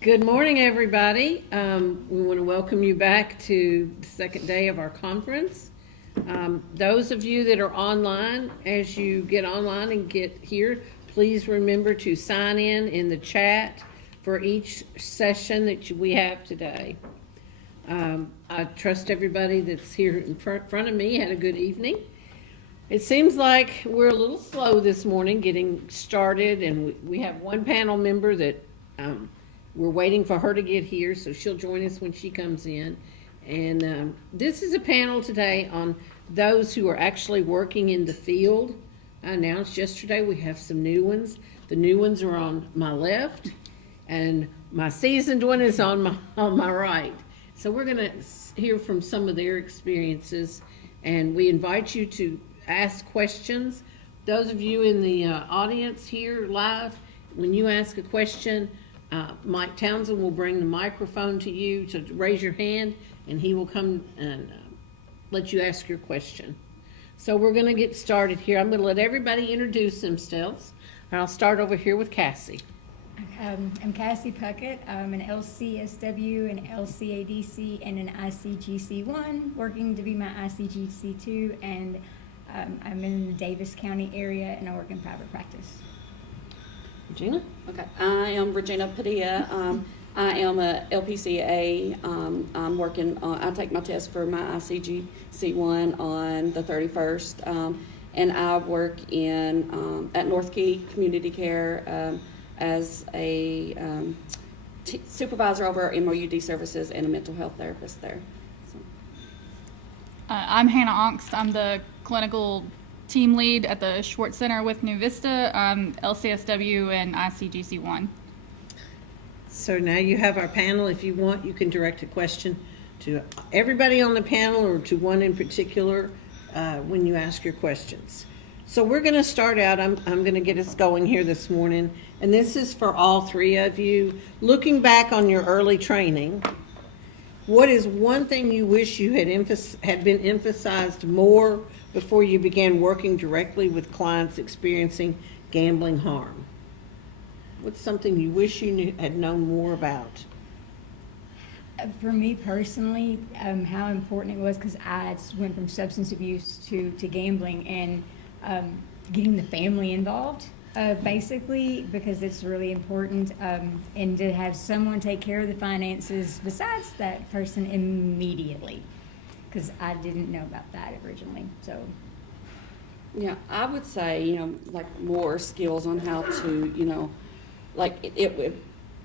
Good morning, everybody. We want to welcome you back to the second day of our conference. Those of you that are online, as you get online and get here, please remember to sign in the chat for each session that we have today. I trust everybody that's here in front of me had a good evening. It seems like we're a little slow this morning getting started, and we have one panel member that we're waiting for her to get here, so she'll join us when she comes in. And this is a panel today on those who are actually working in the field. I announced yesterday we have some new ones. The new ones are on my left, and my seasoned one is on my right. So we're going to hear from some of their experiences, and we invite you to ask questions. Those of you in the audience here live, when you ask a question, Mike Townsend will bring the microphone to you to raise your hand, and he will come and let you ask your question. So we're going to get started here. I'm going to let everybody introduce themselves. I'll start over here with Cassie. I'm Cassie Pucket. I'm an LCSW, an LCADC, and an ICGC1, working to be my ICGC2, and I'm in the Davis County area, and I work in private practice. Regina? Okay, I am Regina Padilla. I am a LPCA. I'm working on, I take my test for my ICGC1 on the 31st, and I work in at North Key Community Care as a supervisor over our MOUD services and a mental health therapist there. So. I'm Hanna Onkst. I'm the clinical team lead at the Schwartz Center with New Vista, LCSW and ICGC1. So now you have our panel. If you want, you can direct a question to everybody on the panel or to one in particular when you ask your questions. So we're going to start out. I'm going to get us going here this morning, and this is for all three of you. Looking back on your early training, what is one thing you wish you had been emphasized more before you began working directly with clients experiencing gambling harm? What's something you wish you had known more about? For me personally, how important it was, because I went from substance abuse to gambling, and getting the family involved, basically, because it's really important, and to have someone take care of the finances besides that person immediately, because I didn't know about that originally. So Yeah, I would say, like more skills on how to, like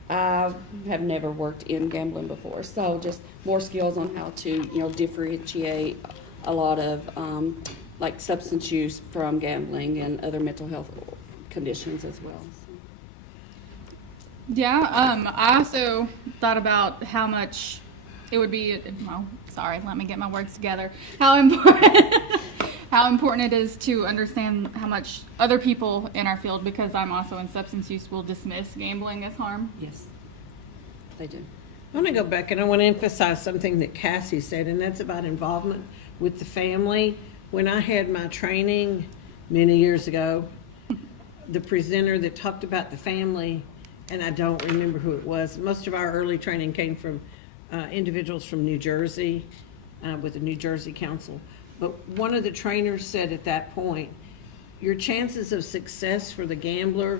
I have never worked in gambling before, so just more skills on how to, differentiate a lot of like substance use from gambling and other mental health conditions as well. So. Yeah, I also thought about how much it would be, let me get my words together. How important it is to understand how much other people in our field, because I'm also in substance use, will dismiss gambling as harm. Yes, they do. I want to go back and I want to emphasize something that Cassie said, and that's about involvement with the family. When I had my training many years ago, the presenter that talked about the family, and I don't remember who it was, most of our early training came from individuals from New Jersey with the New Jersey Council. But one of the trainers said at that point, your chances of success for the gambler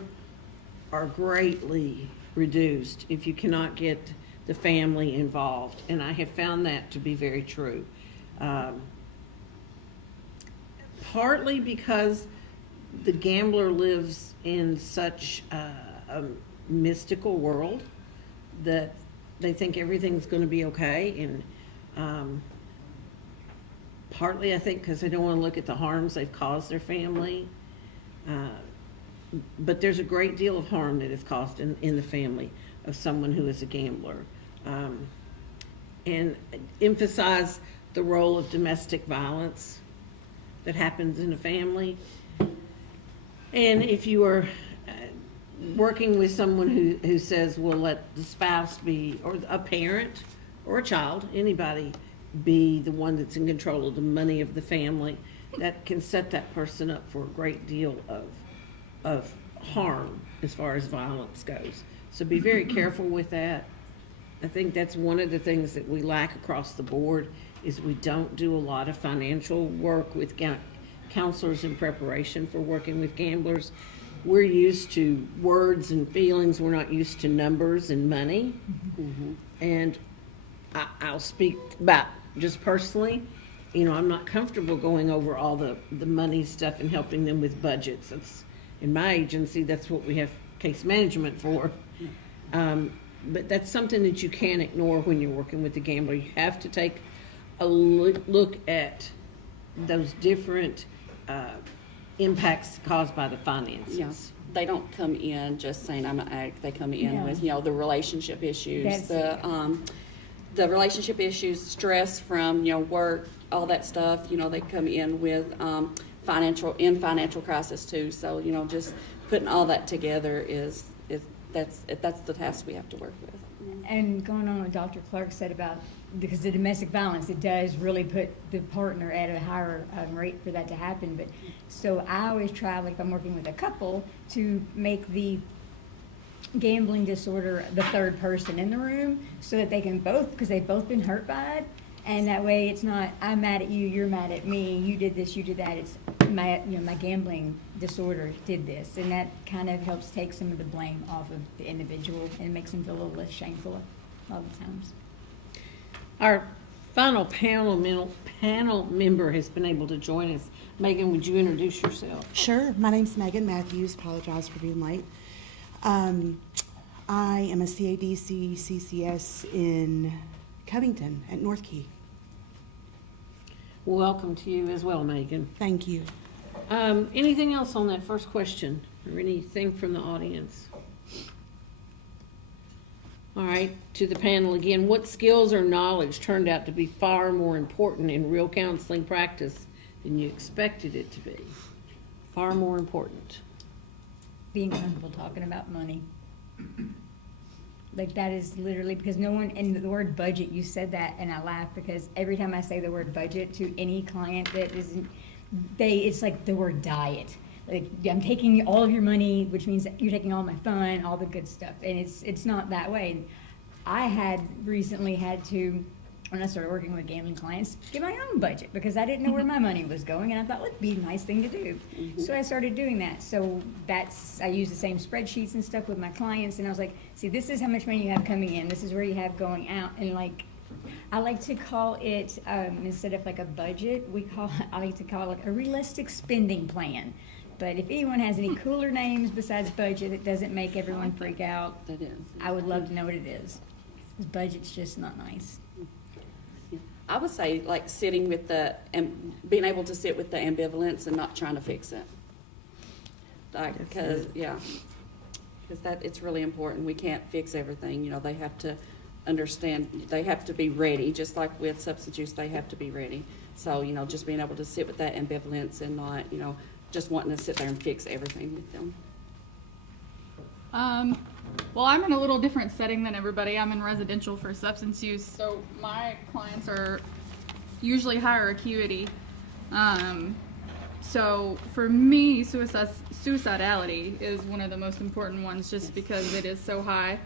are greatly reduced if you cannot get the family involved. And I have found that to be very true. Partly because the gambler lives in such a mystical world that they think everything's going to be okay, and partly I think because they don't want to look at the harms they've caused their family, but there's a great deal of harm that is caused in the family of someone who is a gambler, and emphasize the role of domestic violence that happens in a family. And if you are working with someone who says, well, let the spouse be, or a parent or a child, anybody, be the one that's in control of the money of the family, that can set that person up for a great deal of harm as far as violence goes. So be very careful with that. I think that's one of the things that we lack across the board is we don't do a lot of financial work with counselors in preparation for working with gamblers. We're used to words and feelings. We're not used to numbers and money. And I'll speak about just personally, you know, I'm not comfortable going over all the money stuff and helping them with budgets. That's, in my agency, that's what we have case management for. But that's something that you can't ignore when you're working with the gambler. You have to take a look at those different impacts caused by the finances. Yes, they don't come in just saying I'm an addict. They come in No. with, you know, the relationship issues, That's the relationship issues, stress from, you know, work, all that stuff. You know, they come in with financial crisis too. So, you know, just putting all that together that's the task we have to work with. And going on what Dr. Clark said about, because the domestic violence, it does really put the partner at a higher rate for that to happen. But so I always try, like if I'm working with a couple, to make the gambling disorder the third person in the room so that they can both, because they've both been hurt by it. And that way it's not, I'm mad at you, you're mad at me, you did this, you did that. It's my, you know, my gambling disorder did this. And that kind of helps take some of the blame off of the individual and makes them feel a little less shameful a lot of the times. Our final panel member has been able to join us. Megan, would you introduce yourself? Sure. My name's Megan Matthews. Apologize for being late. I am a CADC CCS in Covington at North Key. Welcome to you as well, Megan. Thank you. Anything else on that first question or anything from the audience? All right, to the panel again. What skills or knowledge turned out to be far more important in real counseling practice than you expected it to be? Far more important. Being comfortable talking about money. Like that is literally, because no one, and the word budget, you said that and I laugh because every time I say the word budget to any client that isn't, it's like the word diet. Like I'm taking all of your money, which means that you're taking all my fun, all the good stuff. And it's not that way. I had recently had to, when I started working with gambling clients, get my own budget because I didn't know where my money was going, and I thought, well, it'd be a nice thing to do. So I started doing that. So I use the same spreadsheets and stuff with my clients, and I was like, see, this is how much money you have coming in, this is where you have going out, and like, I like to call it, instead of like a budget, I like to call it a realistic spending plan. But if anyone has any cooler names besides budget that doesn't make everyone freak out, That is. I would love to know what it is. 'Cause budget's just not nice. I would say like sitting with and being able to sit with the ambivalence and not trying to fix it. Like, because it's really important. We can't fix everything. You know, they have to understand. They have to be ready. Just like with substance use, they have to be ready. So you know, just being able to sit with that ambivalence and not, you know, just wanting to sit there and fix everything with them. Well, I'm in a little different setting than everybody. I'm in residential for substance use, so my clients are usually higher acuity. So for me, suicidality is one of the most important ones just because it is so high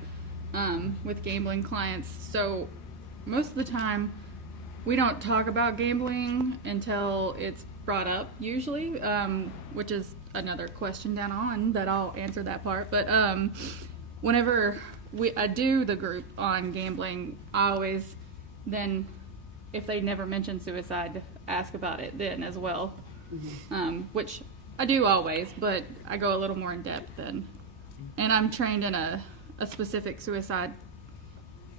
with gambling clients. So most of the time, we don't talk about gambling until it's brought up usually, which is another question down on that I'll answer that part. But whenever I do the group on gambling, I always then, if they never mention suicide, ask about it then as well, which I do always, but I go a little more in depth then. And I'm trained in a specific suicide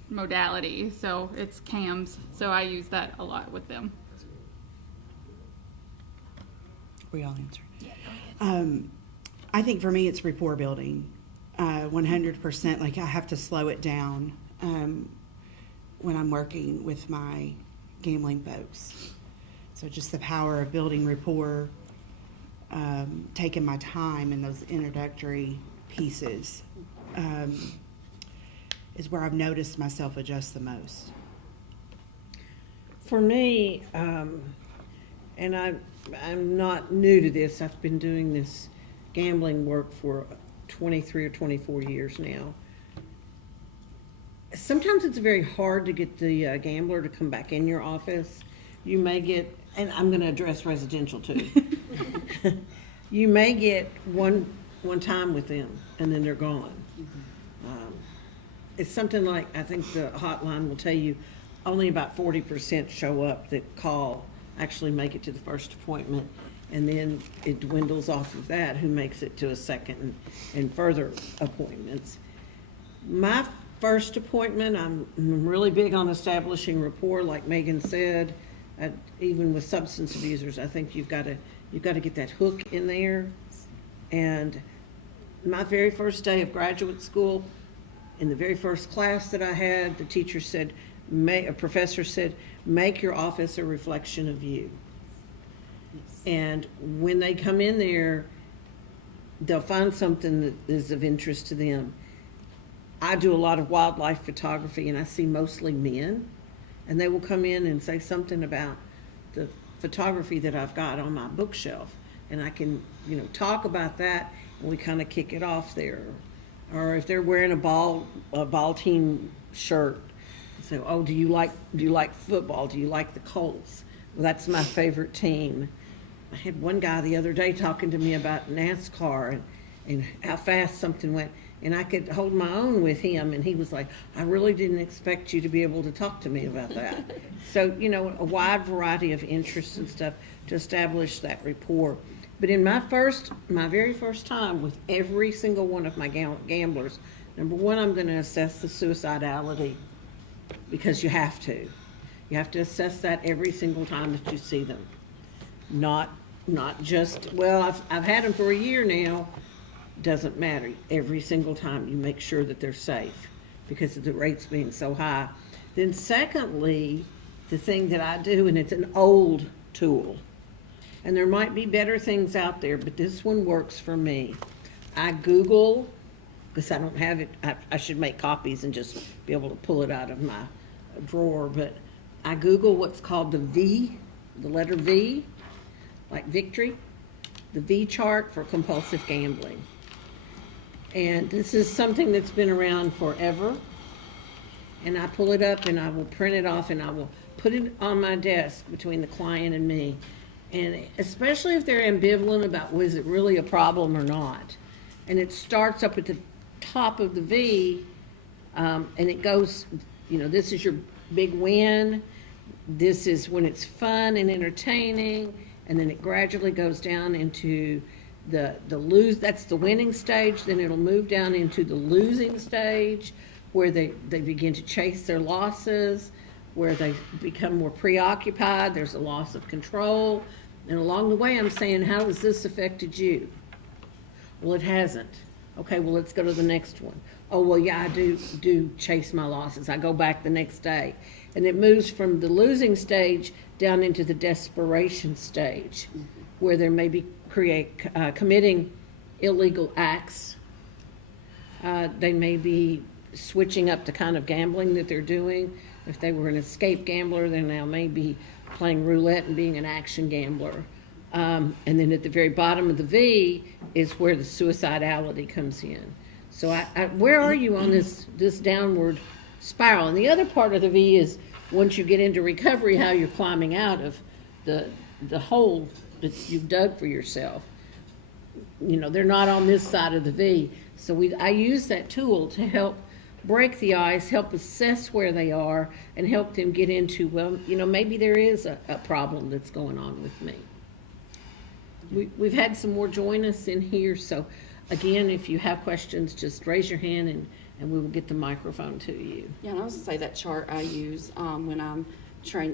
modality, so it's CAMS, so I use that a lot with them. We all answer. I think for me, it's rapport building. 100%. Like I have to slow it down when I'm working with my gambling folks. So just the power of building rapport, taking my time in those introductory pieces is where I've noticed myself adjust the most. For me, and I'm not new to this. I've been doing this gambling work for 23 or 24 years now. Sometimes it's very hard to get the gambler to come back in your office. You may get, and I'm going to address residential too. You may get one time with them, and then they're gone. It's something like, I think the hotline will tell you, only about 40% show up that call, actually make it to the first appointment, and then it dwindles off of that, who makes it to a second and further appointments. My first appointment, I'm really big on establishing rapport, like Megan said. Even with substance abusers, I think you've got to get that hook in there. And my very first day of graduate school, in the very first class that I had, the teacher said, a professor said, make your office a reflection of you. And when they come in there, they'll find something that is of interest to them. I do a lot of wildlife photography, and I see mostly men, and they will come in and say something about the photography that I've got on my bookshelf, and I can, talk about that, and we kind of kick it off there. Or if they're wearing a ball team shirt, say, oh, do you like football? Do you like the Colts? Well, that's my favorite team. I had one guy the other day talking to me about NASCAR and how fast something went, and I could hold my own with him, and he was like, I really didn't expect you to be able to talk to me about that. So, a wide variety of interests and stuff to establish that rapport. But in my very first time with every single one of my gamblers, number one, I'm going to assess the suicidality, because you have to. You have to assess that every single time that you see them. Not just, well, I've had them for a year now. Doesn't matter. Every single time you make sure that they're safe, because of the rates being so high. Then secondly, the thing that I do, and it's an old tool, and there might be better things out there, but this one works for me. I Google, because I don't have it, I should make copies and just be able to pull it out of my drawer, but I Google what's called the V, the letter V, like victory, the V chart for compulsive gambling. And this is something that's been around forever. And I pull it up and I will print it off and I will put it on my desk between the client and me. And especially if they're ambivalent about was it really a problem or not. And it starts up at the top of the V, and it goes, this is your big win. This is when it's fun and entertaining. And then it gradually goes down into the lose, that's the winning stage. Then it'll move down into the losing stage, where they begin to chase their losses, where they become more preoccupied. There's a loss of control. And along the way, I'm saying, how has this affected you? Well, it hasn't. Okay, well, let's go to the next one. Oh, well, yeah, I do chase my losses. I go back the next day. And it moves from the losing stage down into the desperation stage, where there may be committing illegal acts. They may be switching up the kind of gambling that they're doing. If they were an escape gambler, they now may be playing roulette and being an action gambler. And then at the very bottom of the V is where the suicidality comes in. So where are you on this downward spiral? And the other part of the V is once you get into recovery, how you're climbing out of the hole that you've dug for yourself. They're not on this side of the V. So I use that tool to help break the ice, help assess where they are, and help them get into, well, maybe there is a problem that's going on with me. We've had some more join us in here, so again, if you have questions, just raise your hand and we will get the microphone to you. Yeah, and I was gonna say that chart I use when I'm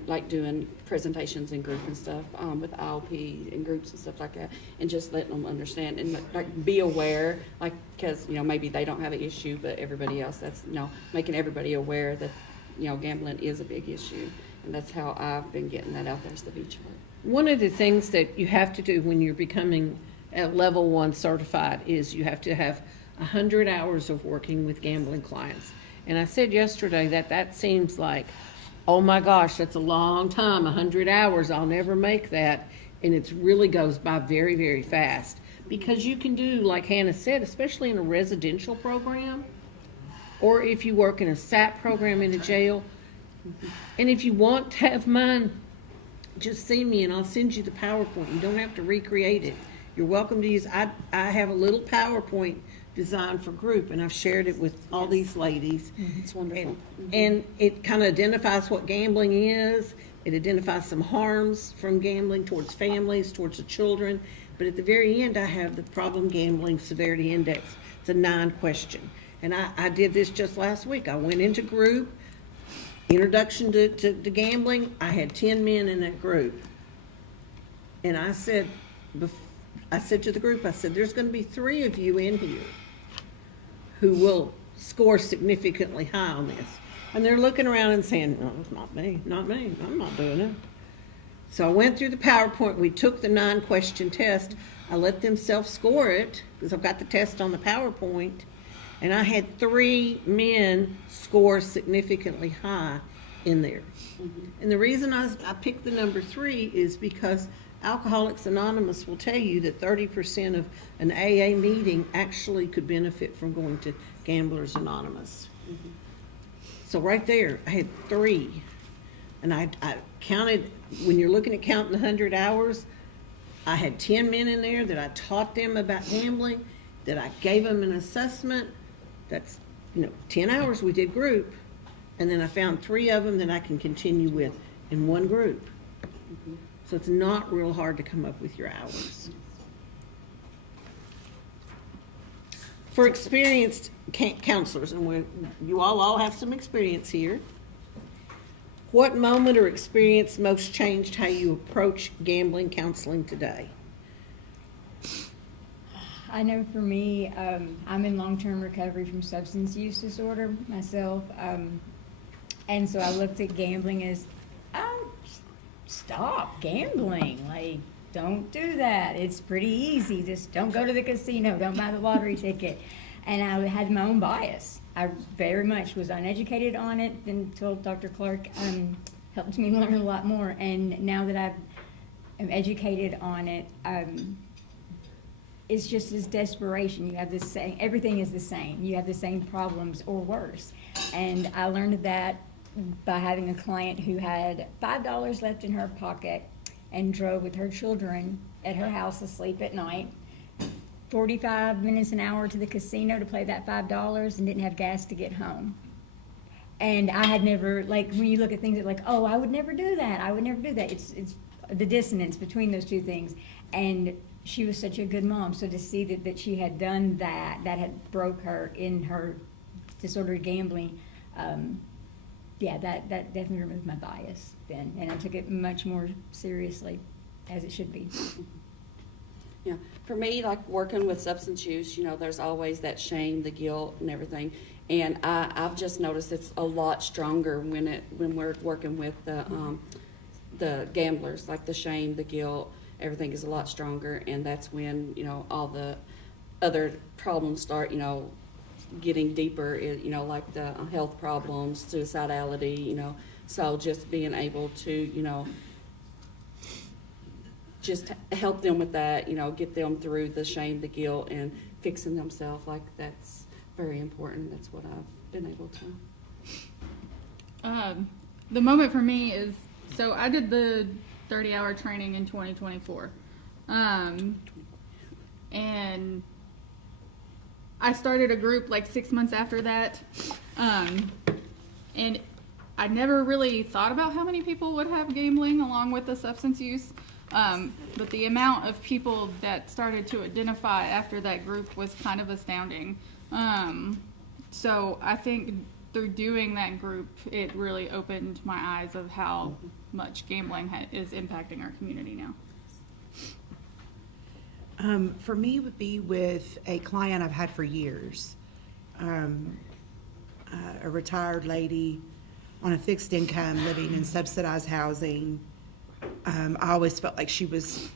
like doing presentations in group and stuff with ILP and groups and stuff like that, and just letting them understand and like be aware, like, because maybe they don't have an issue, but everybody else, that's making everybody aware that gambling is a big issue, and that's how I've been getting that out there, is the V chart. One of the things that you have to do when you're becoming at level 1 certified is you have to have 100 hours of working with gambling clients. And I said yesterday that seems like, oh my gosh, that's a long time, 100 hours, I'll never make that. And it really goes by very, very fast. Because you can do, like Hannah said, especially in a residential program, or if you work in a SAP program in a jail. And if you want to have mine, just see me and I'll send you the PowerPoint. You don't have to recreate it. You're welcome to use, I have a little PowerPoint designed for group, and I've shared it with all these ladies. It's wonderful. And it kind of identifies what gambling is. It identifies some harms from gambling towards families, towards the children. But at the very end, I have the problem gambling severity index. It's a 9-question. And I did this just last week. I went into group, introduction to gambling. I had 10 men in that group. And I said to the group, I said, there's going to be 3 of you in here who will score significantly high on this. And they're looking around and saying, no, it's not me, I'm not doing it. So I went through the PowerPoint, we took the 9-question test, I let them self-score it, because I've got the test on the PowerPoint, and I had 3 men score significantly high in there. And the reason I picked the number 3 is because Alcoholics Anonymous will tell you that 30% of an AA meeting actually could benefit from going to Gamblers Anonymous. So right there, I had 3. And I counted, when you're looking at counting 100 hours, I had 10 men in there that I taught them about gambling, that I gave them an assessment. That's, 10 hours we did group. And then I found 3 of them that I can continue with in one group. So it's not real hard to come up with your hours. For experienced counselors, and you all have some experience here, what moment or experience most changed how you approach gambling counseling today? I know for me, I'm in long-term recovery from substance use disorder myself. And so I looked at gambling as, stop gambling. Like, don't do that. It's pretty easy. Just don't go to the casino. Don't buy the lottery ticket. And I had my own bias. I very much was uneducated on it until Dr. Clark helped me learn a lot more. And now that I'm educated on it, it's just this desperation. You have this same, everything is the same. You have the same problems or worse. And I learned that by having a client who had $5 left in her pocket and drove with her children at her house asleep at night, 45 minutes an hour to the casino to play that $5 and didn't have gas to get home. And I had never, like, when you look at things like, oh, I would never do that. I would never do that. It's the dissonance between those two things. And she was such a good mom. So to see that she had done that had broke her in her disordered gambling, yeah, that definitely removed my bias then. And I took it much more seriously, as it should be. Yeah, for me, like working with substance use, there's always that shame, the guilt, and everything. And I've just noticed it's a lot stronger when we're working with the gamblers. Like the shame, the guilt, everything is a lot stronger, and that's when all the other problems start. Getting deeper. Like the health problems, suicidality. So just being able to just help them with that, get them through the shame, the guilt, and fixing themselves. Like that's very important. That's what I've been able to. The moment for me is, so I did the 30-hour training in 2024. And I started a group like 6 months after that. And I never really thought about how many people would have gambling along with the substance use. But the amount of people that started to identify after that group was kind of astounding. So I think through doing that group, it really opened my eyes of how much gambling is impacting our community now. For me, it would be with a client I've had for years, a retired lady on a fixed income living in subsidized housing. I always felt like she was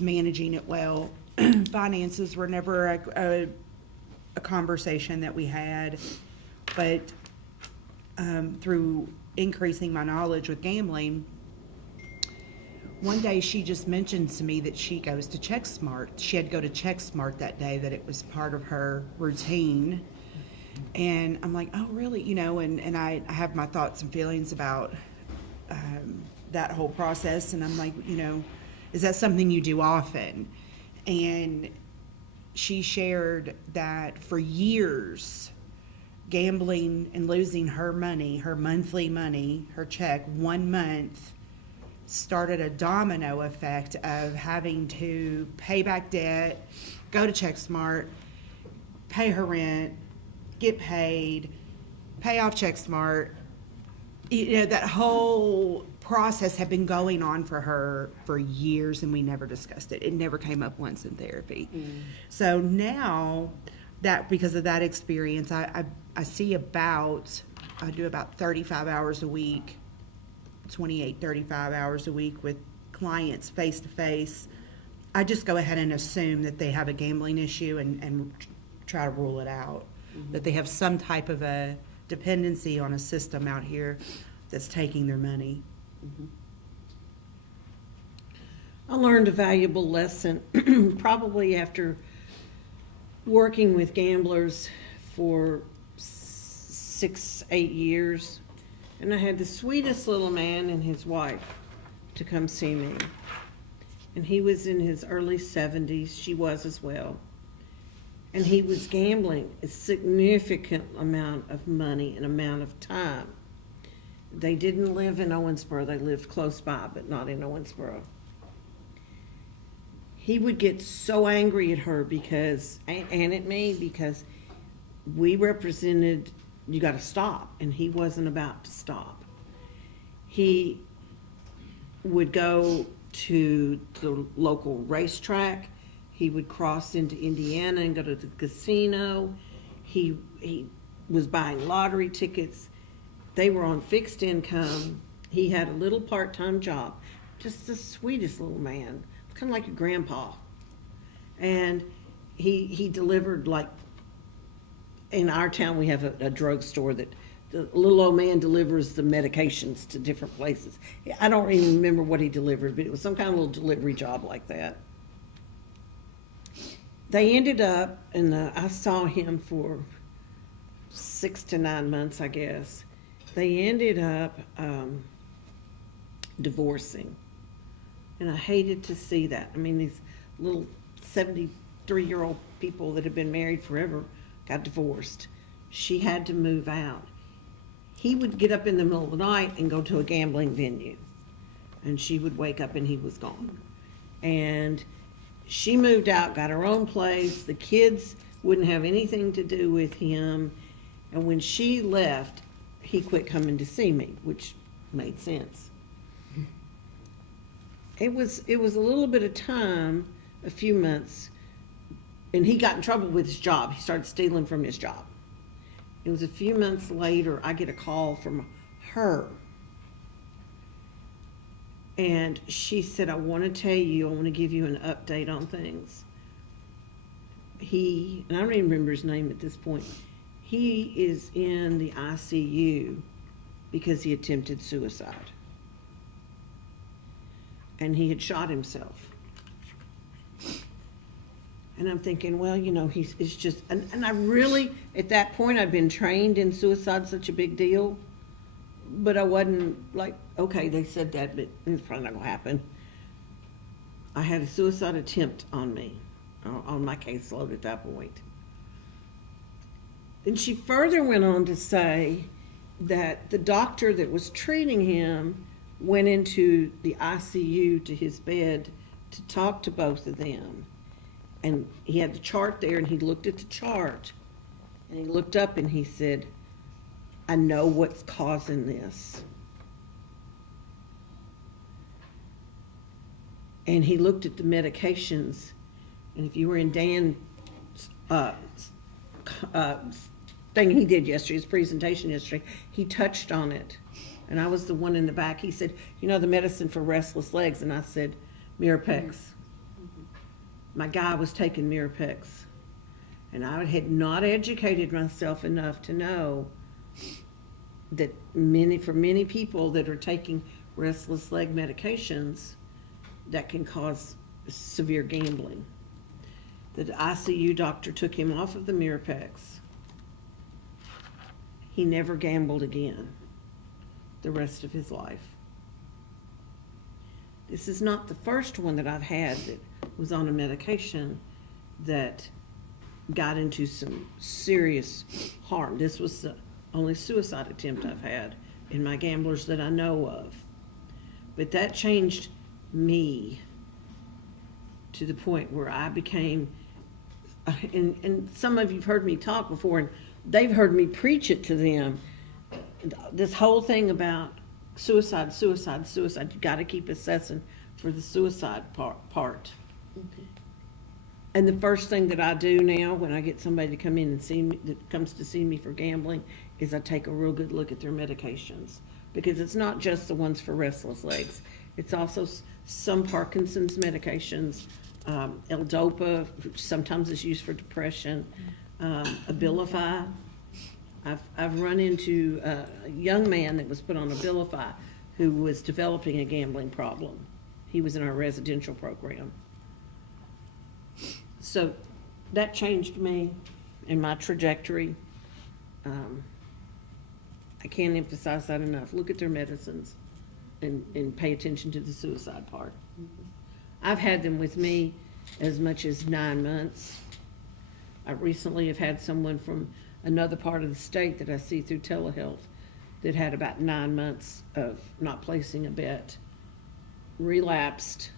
managing it well. Finances were never a conversation that we had, but through increasing my knowledge with gambling, one day she just mentioned to me that she goes to CheckSmart. She had to go to CheckSmart that day, that it was part of her routine. And I'm like, oh, really? You know, and I have my thoughts and feelings about that whole process. And I'm like, you know, is that something you do often? And she shared that for years, gambling and losing her money, her monthly money, her check, 1 month, started a domino effect of having to pay back debt, go to CheckSmart, pay her rent, get paid, pay off CheckSmart. You know, that whole process had been going on for her for years, and we never discussed it. It never came up once in therapy. So now that, because of that experience, I see I do about 35 hours a week, 28, 35 hours a week with clients face to face. I just go ahead and assume that they have a gambling issue and try to rule it out. That they have some type of a dependency on a system out here that's taking their money. I learned a valuable lesson probably after working with gamblers for 6, 8 years. And I had the sweetest little man and his wife to come see me. And he was in his early 70s. She was as well. And he was gambling a significant amount of money and amount of time. They didn't live in Owensboro. They lived close by, but not in Owensboro. He would get so angry at her because, and at me, because we represented, you got to stop, and he wasn't about to stop. He would go to the local racetrack. He would cross into Indiana and go to the casino. He was buying lottery tickets. They were on fixed income. He had a little part-time job. Just the sweetest little man, kind of like your grandpa. And he delivered, like, in our town we have a drugstore that the little old man delivers the medications to different places. I don't even remember what he delivered, but it was some kind of little delivery job like that. They ended up, and I saw him for 6 to 9 months, I guess. They ended up divorcing. And I hated to see that. I mean, these little 73-year-old people that had been married forever got divorced. She had to move out. He would get up in the middle of the night and go to a gambling venue. And she would wake up and he was gone. And she moved out, got her own place. The kids wouldn't have anything to do with him. And when she left, he quit coming to see me, which made sense. It was a little bit of time, a few months, and he got in trouble with his job. He started stealing from his job. It was a few months later, I get a call from her. And she said, I want to tell you, I want to give you an update on things. And I don't even remember his name at this point, he is in the ICU because he attempted suicide. And he had shot himself. And I'm thinking, well, you know, it's just, and I really, at that point, I'd been trained in suicide, such a big deal. But I wasn't like, okay, they said that, but it's probably not going to happen. I had a suicide attempt on me, on my caseload at that point. Then she further went on to say that the doctor that was treating him went into the ICU to his bed to talk to both of them. And he had the chart there, and he looked at the chart, and he looked up and he said, I know what's causing this. And he looked at the medications, and if you were in Dan's thing he did yesterday, his presentation yesterday, he touched on it. And I was the one in the back. He said, you know, the medicine for restless legs. And I said, Mirapex. My guy was taking Mirapex. And I had not educated myself enough to know that for many people that are taking restless leg medications, that can cause severe gambling. The ICU doctor took him off of the Mirapex. He never gambled again the rest of his life. This is not the first one that I've had that was on a medication that got into some serious harm. This was the only suicide attempt I've had in my gamblers that I know of. But that changed me to the point where I became, and some of you've heard me talk before, and they've heard me preach it to them. This whole thing about suicide, you got to keep assessing for the suicide part. Mm-hmm. And the first thing that I do now when I get somebody to come in and see me, that comes to see me for gambling, is I take a real good look at their medications. Because it's not just the ones for restless legs. It's also some Parkinson's medications, L-Dopa, which sometimes is used for depression, Abilify. I've run into a young man that was put on Abilify who was developing a gambling problem. He was in our residential program. So that changed me and my trajectory. I can't emphasize that enough. Look at their medicines and pay attention to the suicide part. I've had them with me as much as 9 months. I recently have had someone from another part of the state that I see through telehealth that had about 9 months of not placing a bet, relapsed,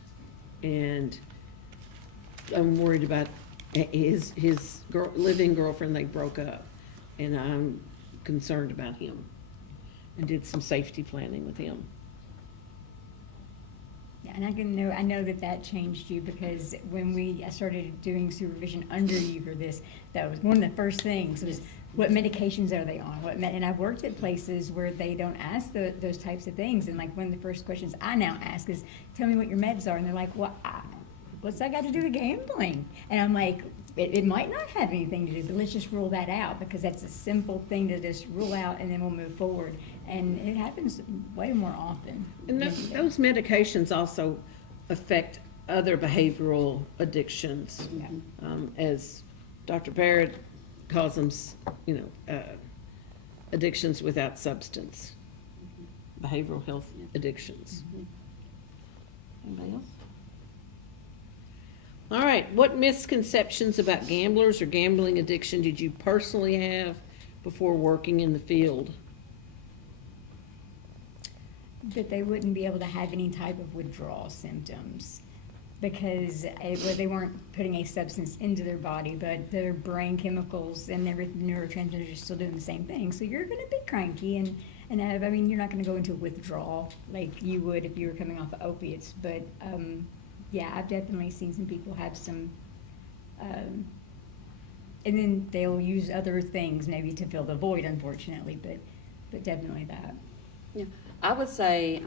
and I'm worried about his living girlfriend. They broke up, and I'm concerned about him, and did some safety planning with him. Yeah, and I know that changed you, because when I started doing supervision under you for this, that was one of the first things was, what medications are they on? And I've worked at places where they don't ask those types of things, and like one of the first questions I now ask is, tell me what your meds are, and they're like, well, what's that got to do with gambling? And I'm like, it might not have anything to do, but let's just rule that out, because that's a simple thing to just rule out, and then we'll move forward. And it happens way more often. And those medications also affect other behavioral addictions, Yeah. as Dr. Barrett calls them, addictions without substance, behavioral health addictions. Anybody else? All right, what misconceptions about gamblers or gambling addiction did you personally have before working in the field? That they wouldn't be able to have any type of withdrawal symptoms, because they weren't putting a substance into their body, but their brain chemicals and their neurotransmitters are still doing the same thing. So you're going to be cranky and you're not going to go into withdrawal like you would if you were coming off of opiates. But yeah, I've definitely seen some people have some, and then they'll use other things maybe to fill the void, unfortunately, but definitely that. Yeah, I would say,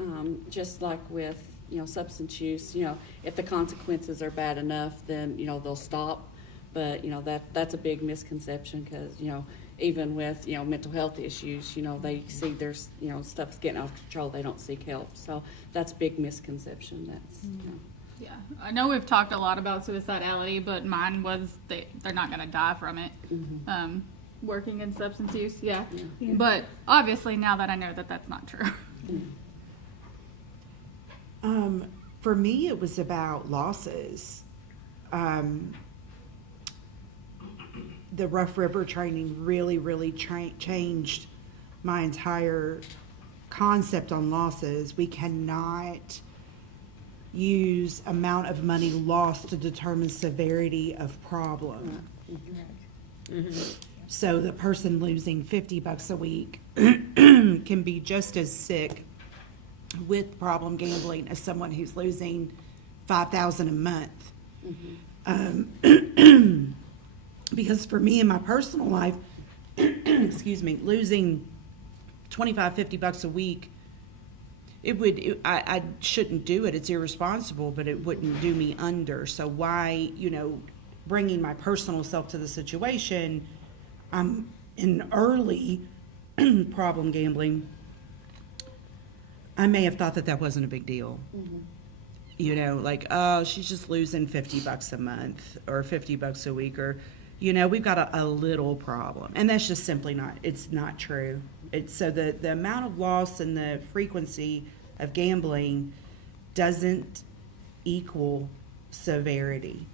just like with, substance use, if the consequences are bad enough, then, they'll stop. But, that's a big misconception, because, even with, mental health issues, they see there's, stuff's getting out of control, they don't seek help. So that's a big misconception. That's, Yeah, I know we've talked a lot about suicidality, but mine was they're not going to die from it. Mm-hmm. Working in substance use, yeah. Yeah. But obviously now that I know that that's not true. For me, it was about losses. The Rough River training really changed my entire concept on losses. We cannot use amount of money lost to determine severity of problem. So the person losing $50 a week can be just as sick with problem gambling as someone who's losing $5,000 a month. Because for me in my personal life, excuse me, losing $25-50 a week, I shouldn't do it. It's irresponsible, but it wouldn't do me under. So why, bringing my personal self to the situation, I'm in early problem gambling, I may have thought that wasn't a big deal. You know, like, oh, she's just losing $50 a month or $50 a week, or, you know, we've got a little problem. And that's just simply not, it's not true. It's so the amount of loss and the frequency of gambling doesn't equal severity.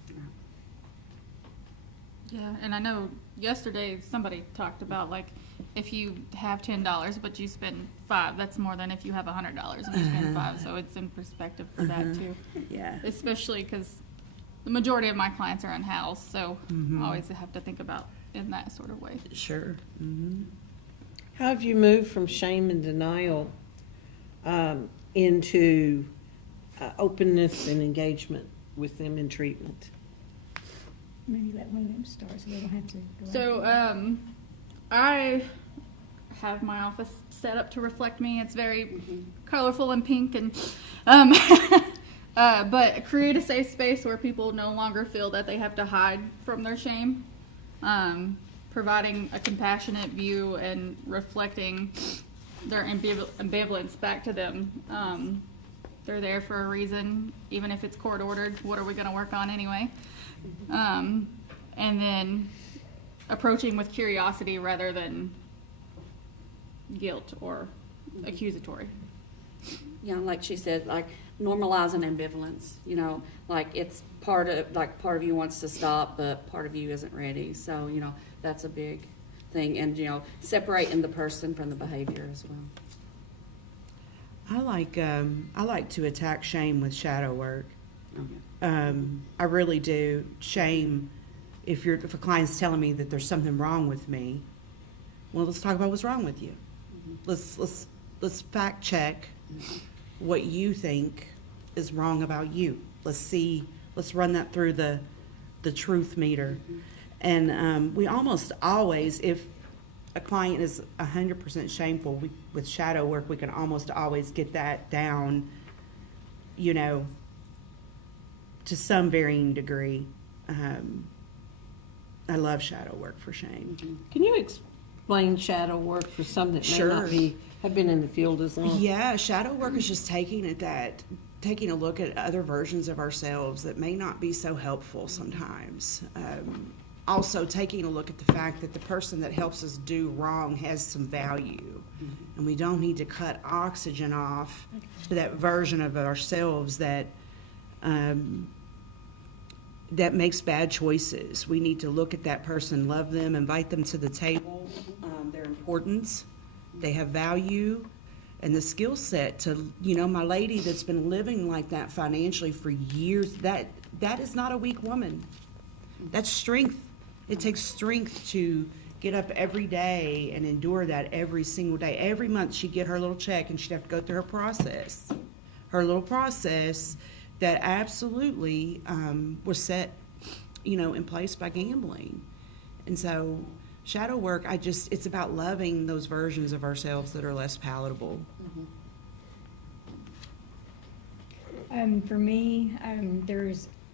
Yeah, and I know yesterday somebody talked about, like, if you have $10 but you spend $5, that's more than if you have $100 and you spend $5. So it's in perspective for that too. Yeah. Especially because the majority of my clients are in house, so I always have to think about in that sort of way. Sure. Mm-hmm. How have you moved from shame and denial into openness and engagement with them in treatment? Maybe let one of them start so they don't have to go So, I have my office set up to reflect me. It's very colorful and pink, and but create a safe space where people no longer feel that they have to hide from their shame. Providing a compassionate view and reflecting their ambivalence back to them. They're there for a reason, even if it's court ordered. What are we going to work on anyway? And then approaching with curiosity rather than guilt or accusatory. Yeah, like she said, like normalizing ambivalence, you know, like it's part of you wants to stop, but part of you isn't ready. So, you know, that's a big thing. And, you know, separating the person from the behavior as well. I like to attack shame with shadow work. Okay. I really do. Shame, if a client's telling me that there's something wrong with me, well, let's talk about what's wrong with you. Let's fact check what you think is wrong about you. Let's run that through the truth meter. And we almost always, if a client is 100% shameful, with shadow work, we can almost always get that down, you know, to some varying degree. I love shadow work for shame. Can you explain shadow work for some that may not have been in the field as long? Yeah, shadow work is just taking a look at other versions of ourselves that may not be so helpful sometimes. Also taking a look at the fact that the person that helps us do wrong has some value, and we don't need to cut oxygen off to that version of ourselves that makes bad choices. We need to look at that person, love them, invite them to the table, their importance. They have value and the skill set to, you know, my lady that's been living like that financially for years, that is not a weak woman. That's strength. It takes strength to get up every day and endure that every single day. Every month she'd get her little check and she'd have to go through her little process that absolutely was set, you know, in place by gambling. And so shadow work, it's about loving those versions of ourselves that are less palatable. For me,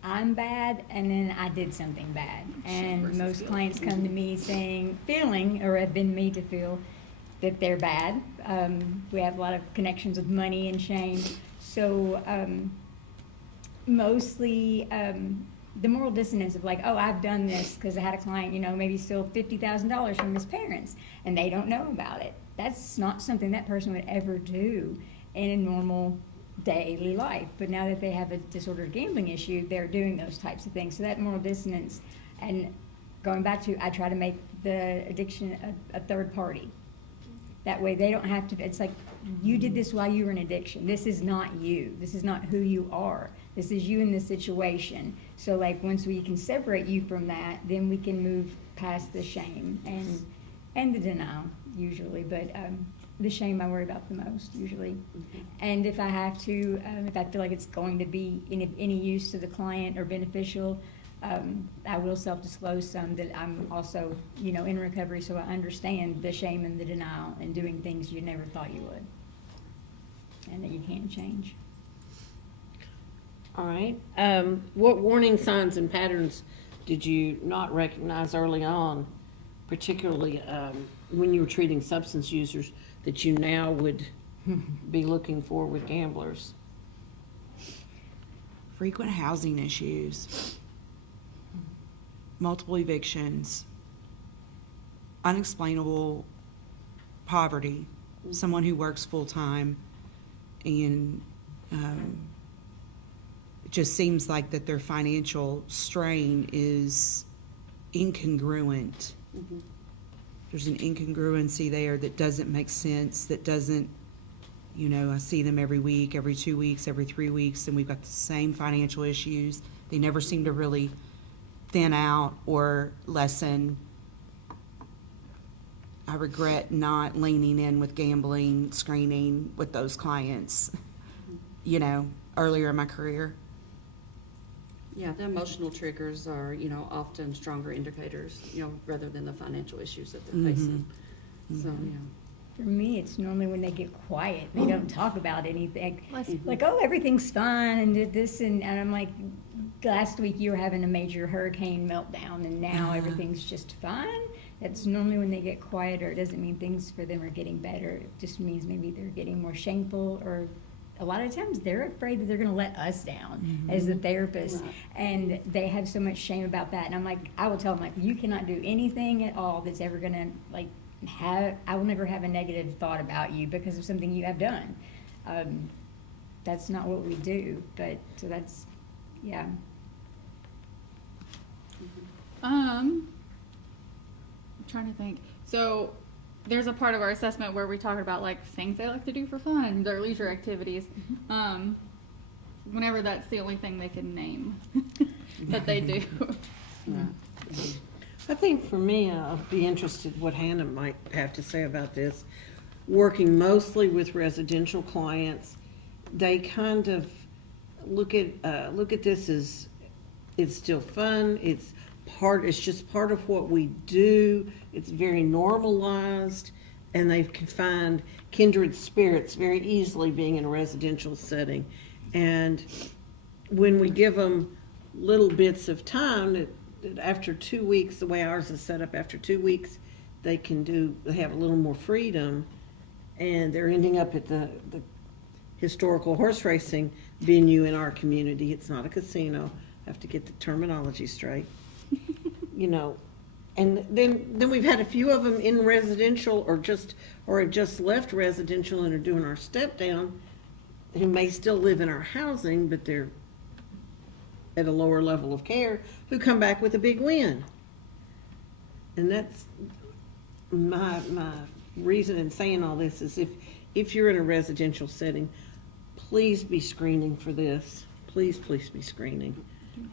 I'm bad, and then I did something bad. And most clients come to me feeling, or have been made to feel, that they're bad. We have a lot of connections with money and shame. So mostly the moral dissonance of like, oh, I've done this because I had a client, you know, maybe steal $50,000 from his parents, and they don't know about it. That's not something that person would ever do in a normal daily life. But now that they have a disordered gambling issue, they're doing those types of things. So that moral dissonance, and going back to, I try to make the addiction a third party. That way they don't have to, it's like, you did this while you were in addiction. This is not you. This is not who you are. This is you in this situation. So like once we can separate you from that, then we can move past the shame and the denial usually. But the shame I worry about the most usually. And if I have to, if I feel like it's going to be any use to the client or beneficial, I will self-disclose some that I'm also, you know, in recovery, so I understand the shame and the denial and doing things you never thought you would, and that you can change. All right. What warning signs and patterns did you not recognize early on, particularly when you were treating substance users, that you now would be looking for with gamblers? frequent housing issues, multiple evictions, unexplainable poverty, someone who works full-time, and it just seems like that their financial strain is incongruent. There's an incongruency there that doesn't make sense, that doesn't, I see them every week, every 2 weeks, every 3 weeks, and we've got the same financial issues. They never seem to really thin out or lessen. I regret not leaning in with gambling screening with those clients, earlier in my career. Yeah, the emotional triggers are, often stronger indicators, rather than the financial issues that they're facing. So, yeah. For me, it's normally when they get quiet. They don't talk about anything. Like, oh, everything's fine, and did this, and I'm like, last week you were having a major hurricane meltdown, and now everything's just fine. That's normally when they get quieter. It doesn't mean things for them are getting better. It just means maybe they're getting more shameful, or a lot of times they're afraid that they're going to let us down as the therapist. Right. And they have so much shame about that. And I'm like, I will tell them, like, you cannot do anything at all that's ever going to, like, I will never have a negative thought about you because of something you have done. That's not what we do. But, so that's, yeah. I'm trying to think. So there's a part of our assessment where we talk about like things they like to do for fun, their leisure activities. Whenever that's the only thing they can name that they do. I think for me, I'll be interested what Hanna might have to say about this. Working mostly with residential clients, they kind of look at this as it's still fun. It's just part of what we do. It's very normalized, and they can find kindred spirits very easily being in a residential setting. And when we give them little bits of time, that after 2 weeks, the way ours is set up, after 2 weeks, they have a little more freedom, and they're ending up at the historical horse racing venue in our community. It's not a casino. I have to get the terminology straight. And then we've had a few of them in residential or have just left residential and are doing our step down, who may still live in our housing, but they're at a lower level of care, who come back with a big win. And that's my reason in saying all this is if you're in a residential setting, please be screening for this. Please be screening,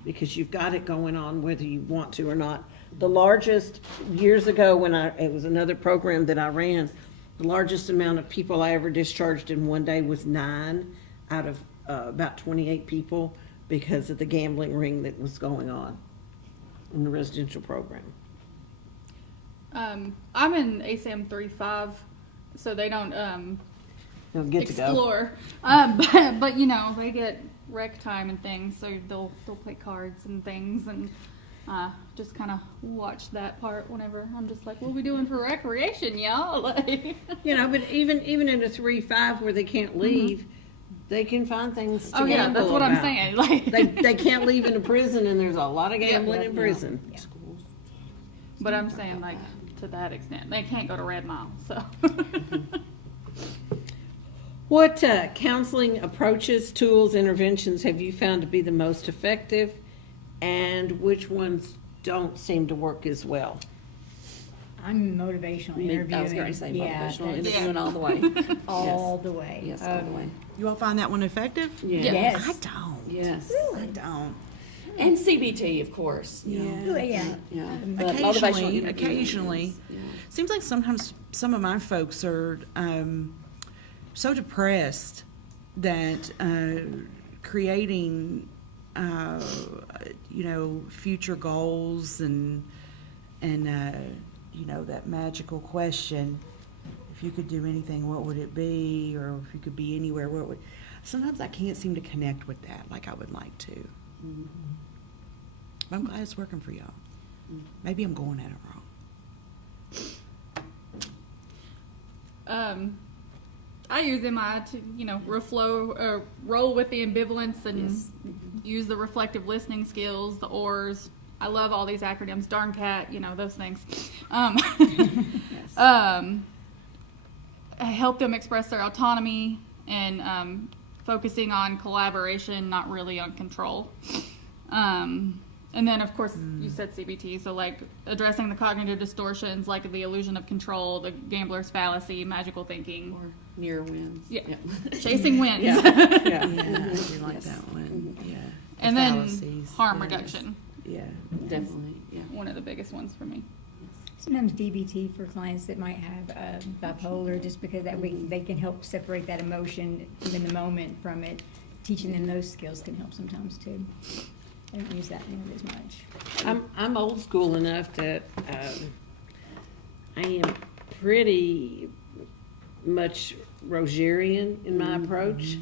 because you've got it going on whether you want to or not. The largest, years ago it was another program that I ran, the largest amount of people I ever discharged in one day was 9 out of about 28 people because of the gambling ring that was going on in the residential program. I'm in ASAM 3.5, so they don't They'll get explore. But they get rec time and things, so they'll play cards and things, and just kind of watch that part whenever I'm just like, what are we doing for recreation, y'all? Like, but even in a 3-5 where they can't leave, they can find things to oh yeah, gamble that's what about. I'm saying. Like They can't leave in a prison, and there's a lot of gambling in prison. Yeah. But I'm saying, like, to that extent, they can't go to Red Mile. So, What counseling approaches, tools, interventions have you found to be the most effective, and which ones don't seem to work as well? I'm motivational interviewing. I was going to say motivational that's interviewing all the way. all the way. Yes, all the way. You all find that one effective? Yes. I don't. Yes. I don't. And CBT, of course. Yeah. Yeah. But motivational interviewing Occasionally. is- yeah. Seems like sometimes some of my folks are so depressed that creating, future goals and that magical question, if you could do anything, what would it be? Or if you could be anywhere, what would... Sometimes I can't seem to connect with that like I would like to. Mm-hmm. But I'm glad it's working for y'all. Maybe I'm going at it wrong. I use MI to, roll with the ambivalence and Yes. use the reflective listening skills, the ORs. I love all these acronyms, darn cat, those things. I help them express their autonomy and focusing on collaboration, not really on control. And then, of course, you said CBT, so like addressing the cognitive distortions, like the illusion of control, the gambler's fallacy, magical thinking. Or near wins. Yeah. Chasing wins. Yeah. Yeah, I do like Yes. that one, yeah. And The then fallacies, harm yes. reduction, Yeah. Definitely, yeah. one of the biggest ones for me. Sometimes DBT for clients that might have bipolar, just because they can help separate that emotion in the moment from it. Teaching them those skills can help sometimes too. I don't use that nearly as much. I'm old school enough that I am pretty much Rogerian in my approach.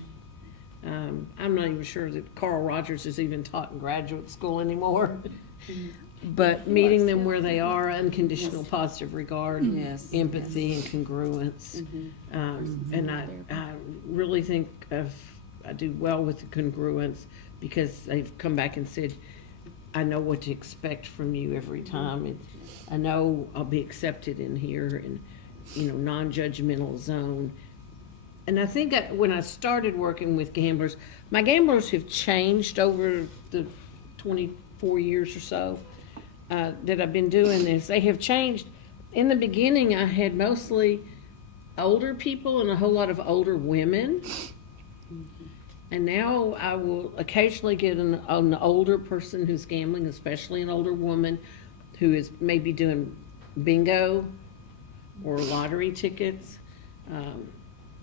I'm not even sure that Carl Rogers is even taught in graduate school anymore. But meeting them where they are, unconditional positive regard, Yes, empathy, and congruence. And I really think I do well with the congruence because they've come back and said, I know what to expect from you every time. I know I'll be accepted in here and, non-judgmental zone. And I think when I started working with gamblers, my gamblers have changed over the 24 years or so that I've been doing this. They have changed. In the beginning, I had mostly older people and a whole lot of older women. And now I will occasionally get an older person who's gambling, especially an older woman who is maybe doing bingo or lottery tickets.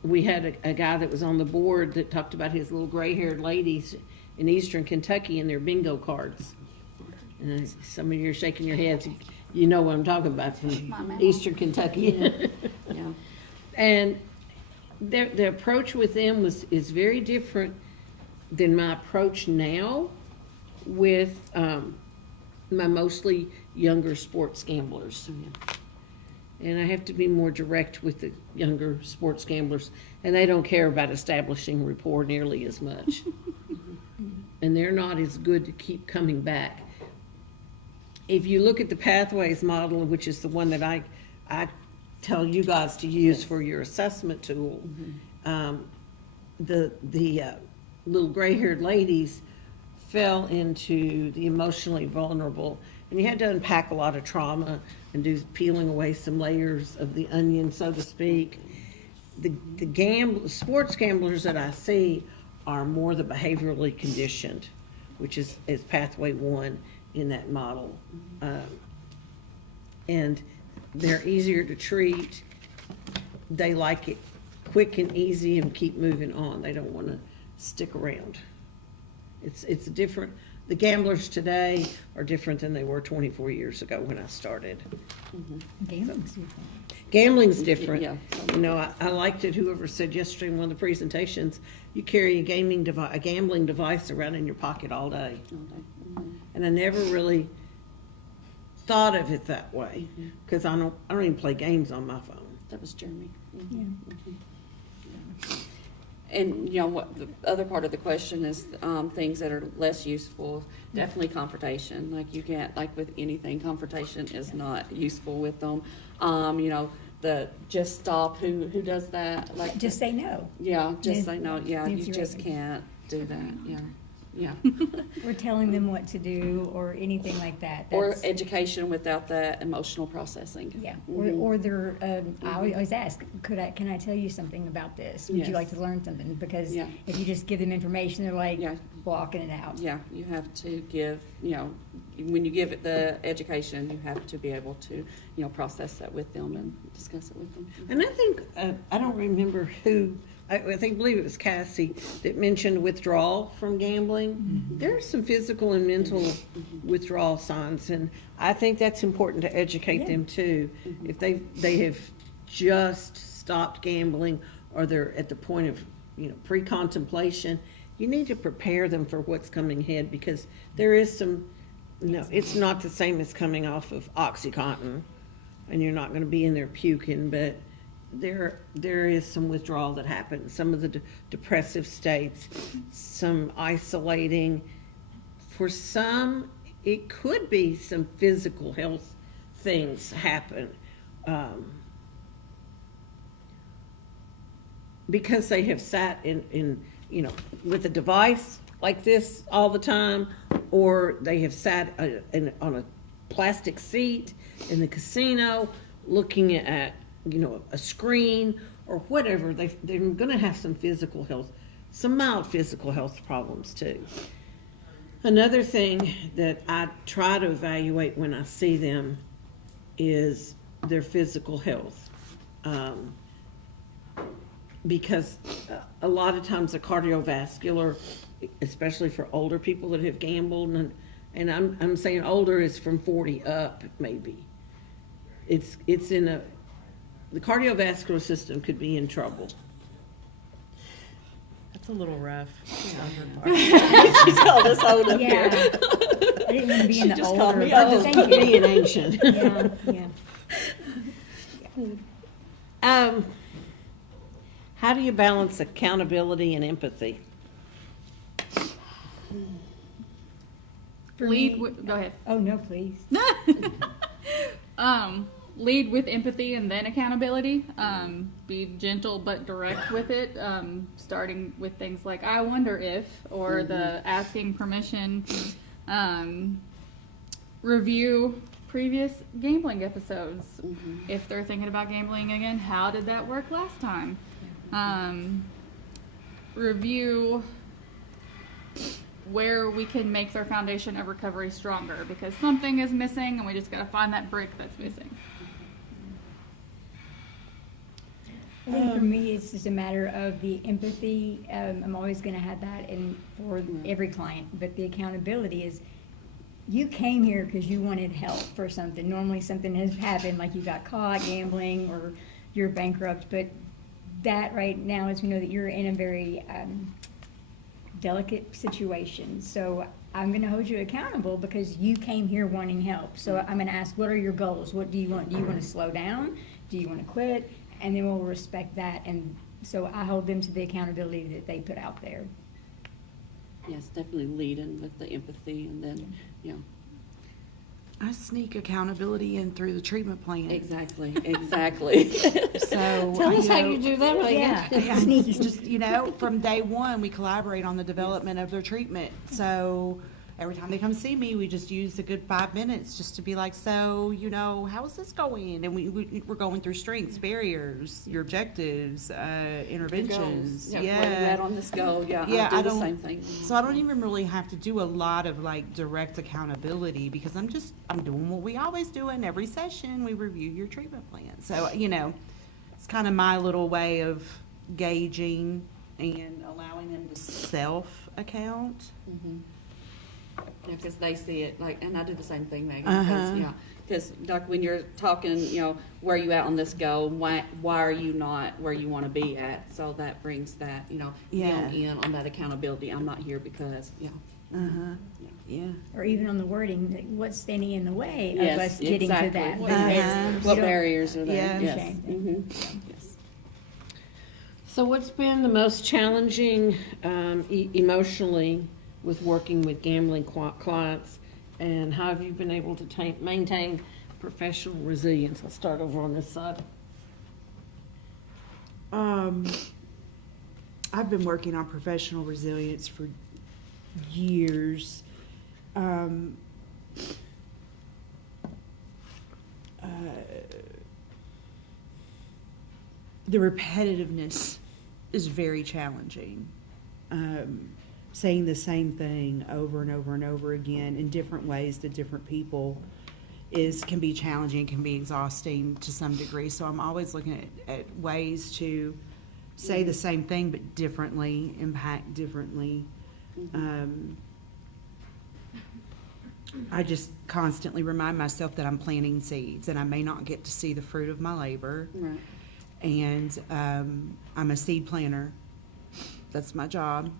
We had a guy that was on the board that talked about his little gray-haired ladies in eastern Kentucky and their bingo cards. And some of you are shaking your heads. You know what I'm talking about from eastern Kentucky. Yeah. And the approach with them is very different than my approach now with my mostly younger sports gamblers. And I have to be more direct with the younger sports gamblers, and they don't care about establishing rapport nearly as much. And they're not as good to keep coming back. If you look at the pathways model, which is the one that I tell you guys to use for your assessment tool, the little gray-haired ladies fell into the emotionally vulnerable, and you had to unpack a lot of trauma and do peeling away some layers of the onion, so to speak. The sports gamblers that I see are more the behaviorally conditioned, which is pathway 1 in that model. And they're easier to treat. They like it quick and easy and keep moving on. They don't want to stick around. It's different. The gamblers today are different than they were 24 years ago when I started. Gambling's different. Gambling's different. Yeah. I liked it, whoever said yesterday in one of the presentations, you carry a gambling device around in your pocket all day. And I never really thought of it that way, because I don't even play games on my phone. That was Jeremy. Yeah. And, what the other part of the question is, things that are less useful, definitely confrontation. Like you can't, like with anything, confrontation is not useful with them. The just stop, who does that? Like, Just say no. yeah, just Nancy- say no, yeah, you Nancy just Reagan. can't do that, yeah. Or telling them what to do or anything like that. Or That's- education without the emotional processing. Yeah, Mhm. or they're, I always ask, can I tell you something about this? Would Yes. you like to learn something? Because Yeah. if you just give them information, they're like Yeah. blocking it out. Yeah, you have to give, when you give it the education, you have to be able to, process that with them and discuss it with them. And I think, I don't remember who, I believe it was Cassie that mentioned withdrawal from gambling. There are some physical and mental withdrawal signs, and I think that's important to educate Yeah. them too. If they have just stopped gambling or they're at the point of, pre-contemplation, you need to prepare them for what's coming ahead, because there is some, it's not the same as coming off of OxyContin, and you're not gonna be in there puking, but there is some withdrawal that happens, some of the depressive states, some isolating. For some, it could be some physical health things happen. Because they have sat in, with a device like this all the time, or they have sat on a plastic seat in the casino looking at, a screen or whatever, they're gonna have some physical health, some mild physical health problems too. Another thing that I try to evaluate when I see them is their physical health. Because a lot of times the cardiovascular, especially for older people that have gambled, and I'm saying older is from 40 up maybe. It's the cardiovascular system could be in trouble. That's a little rough. She called us old up Yeah. here. I didn't want to be in the just called older. me but old. thank Just you. being ancient. Yeah. How do you balance accountability and empathy? For Lead me- with, go ahead. Oh, no, please. Lead with empathy and then accountability. Be gentle but direct with it. Starting with things like "I wonder if" or the asking permission. Review previous gambling episodes. If they're thinking about gambling again, how did that work last time? Review where we can make their foundation of recovery stronger, because something is missing and we just got to find that brick that's missing. I think for me, it's just a matter of the empathy. I'm always going to have that for every client, but the accountability is you came here because you wanted help for something. Normally something has happened, like you got caught gambling or you're bankrupt, but that right now is we know that you're in a very delicate situation. So I'm going to hold you accountable because you came here wanting help. So I'm going to ask, what are your goals? What do you want? Do you want to slow down? Do you want to quit? And then we'll respect that. And so I hold them to the accountability that they put out there. Yes, definitely leading with the empathy, and then, I sneak accountability in through the treatment plan. exactly. So Tell us how you do that, Megan. Yeah. It's just, from day one, we collaborate on the development of their treatment. So every time they come see me, we just use a good 5 minutes just to be like, so, how is this going? And we're going through strengths, barriers, your objectives, interventions. Where you at on this goal? Yeah, I I do the don't- same thing. So I don't even really have to do a lot of direct accountability because I'm doing what we always do in every session. We review your treatment plan. So, it's kind of my little way of gauging and allowing them to self-account. Because they see it, and I do the same thing, Megan. Uh-huh. Because when you're talking, where are you at on this goal? Why are you not where you want to be at? So that brings that, them in on that accountability. I'm not here because, Yeah. Or even on the wording, like, what's standing in the way Yes, of us getting exactly. to that? What Because What you don't- barriers are there? Yeah. Yes. Yes. So what's been the most challenging emotionally with working with gambling clients, and how have you been able to maintain professional resilience? I'll start over on this side. I've been working on professional resilience for years. The repetitiveness is very challenging. Saying the same thing over and over and over again in different ways to different people can be challenging, can be exhausting to some degree. So I'm always looking at ways to say the same thing but differently, impact differently. I just constantly remind myself that I'm planting seeds and I may not get to see the fruit of my labor. Right. And I'm a seed planter. That's my job,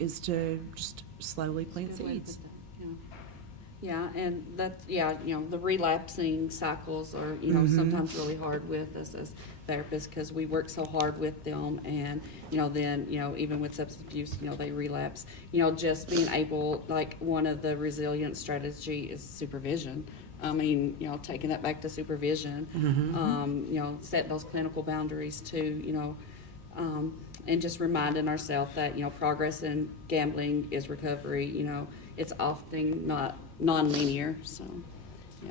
is to just slowly plant Good way to seeds. put that, Yeah, and that's, yeah, the relapsing cycles are, sometimes really hard with us as therapists because we work so hard with them and, then, even with substance abuse, they relapse. Just being able, like, one of the resilience strategy is supervision. I mean, taking that back to supervision, setting those clinical boundaries too, and just reminding ourselves that, progress in gambling is recovery, it's often not non-linear, so, yeah.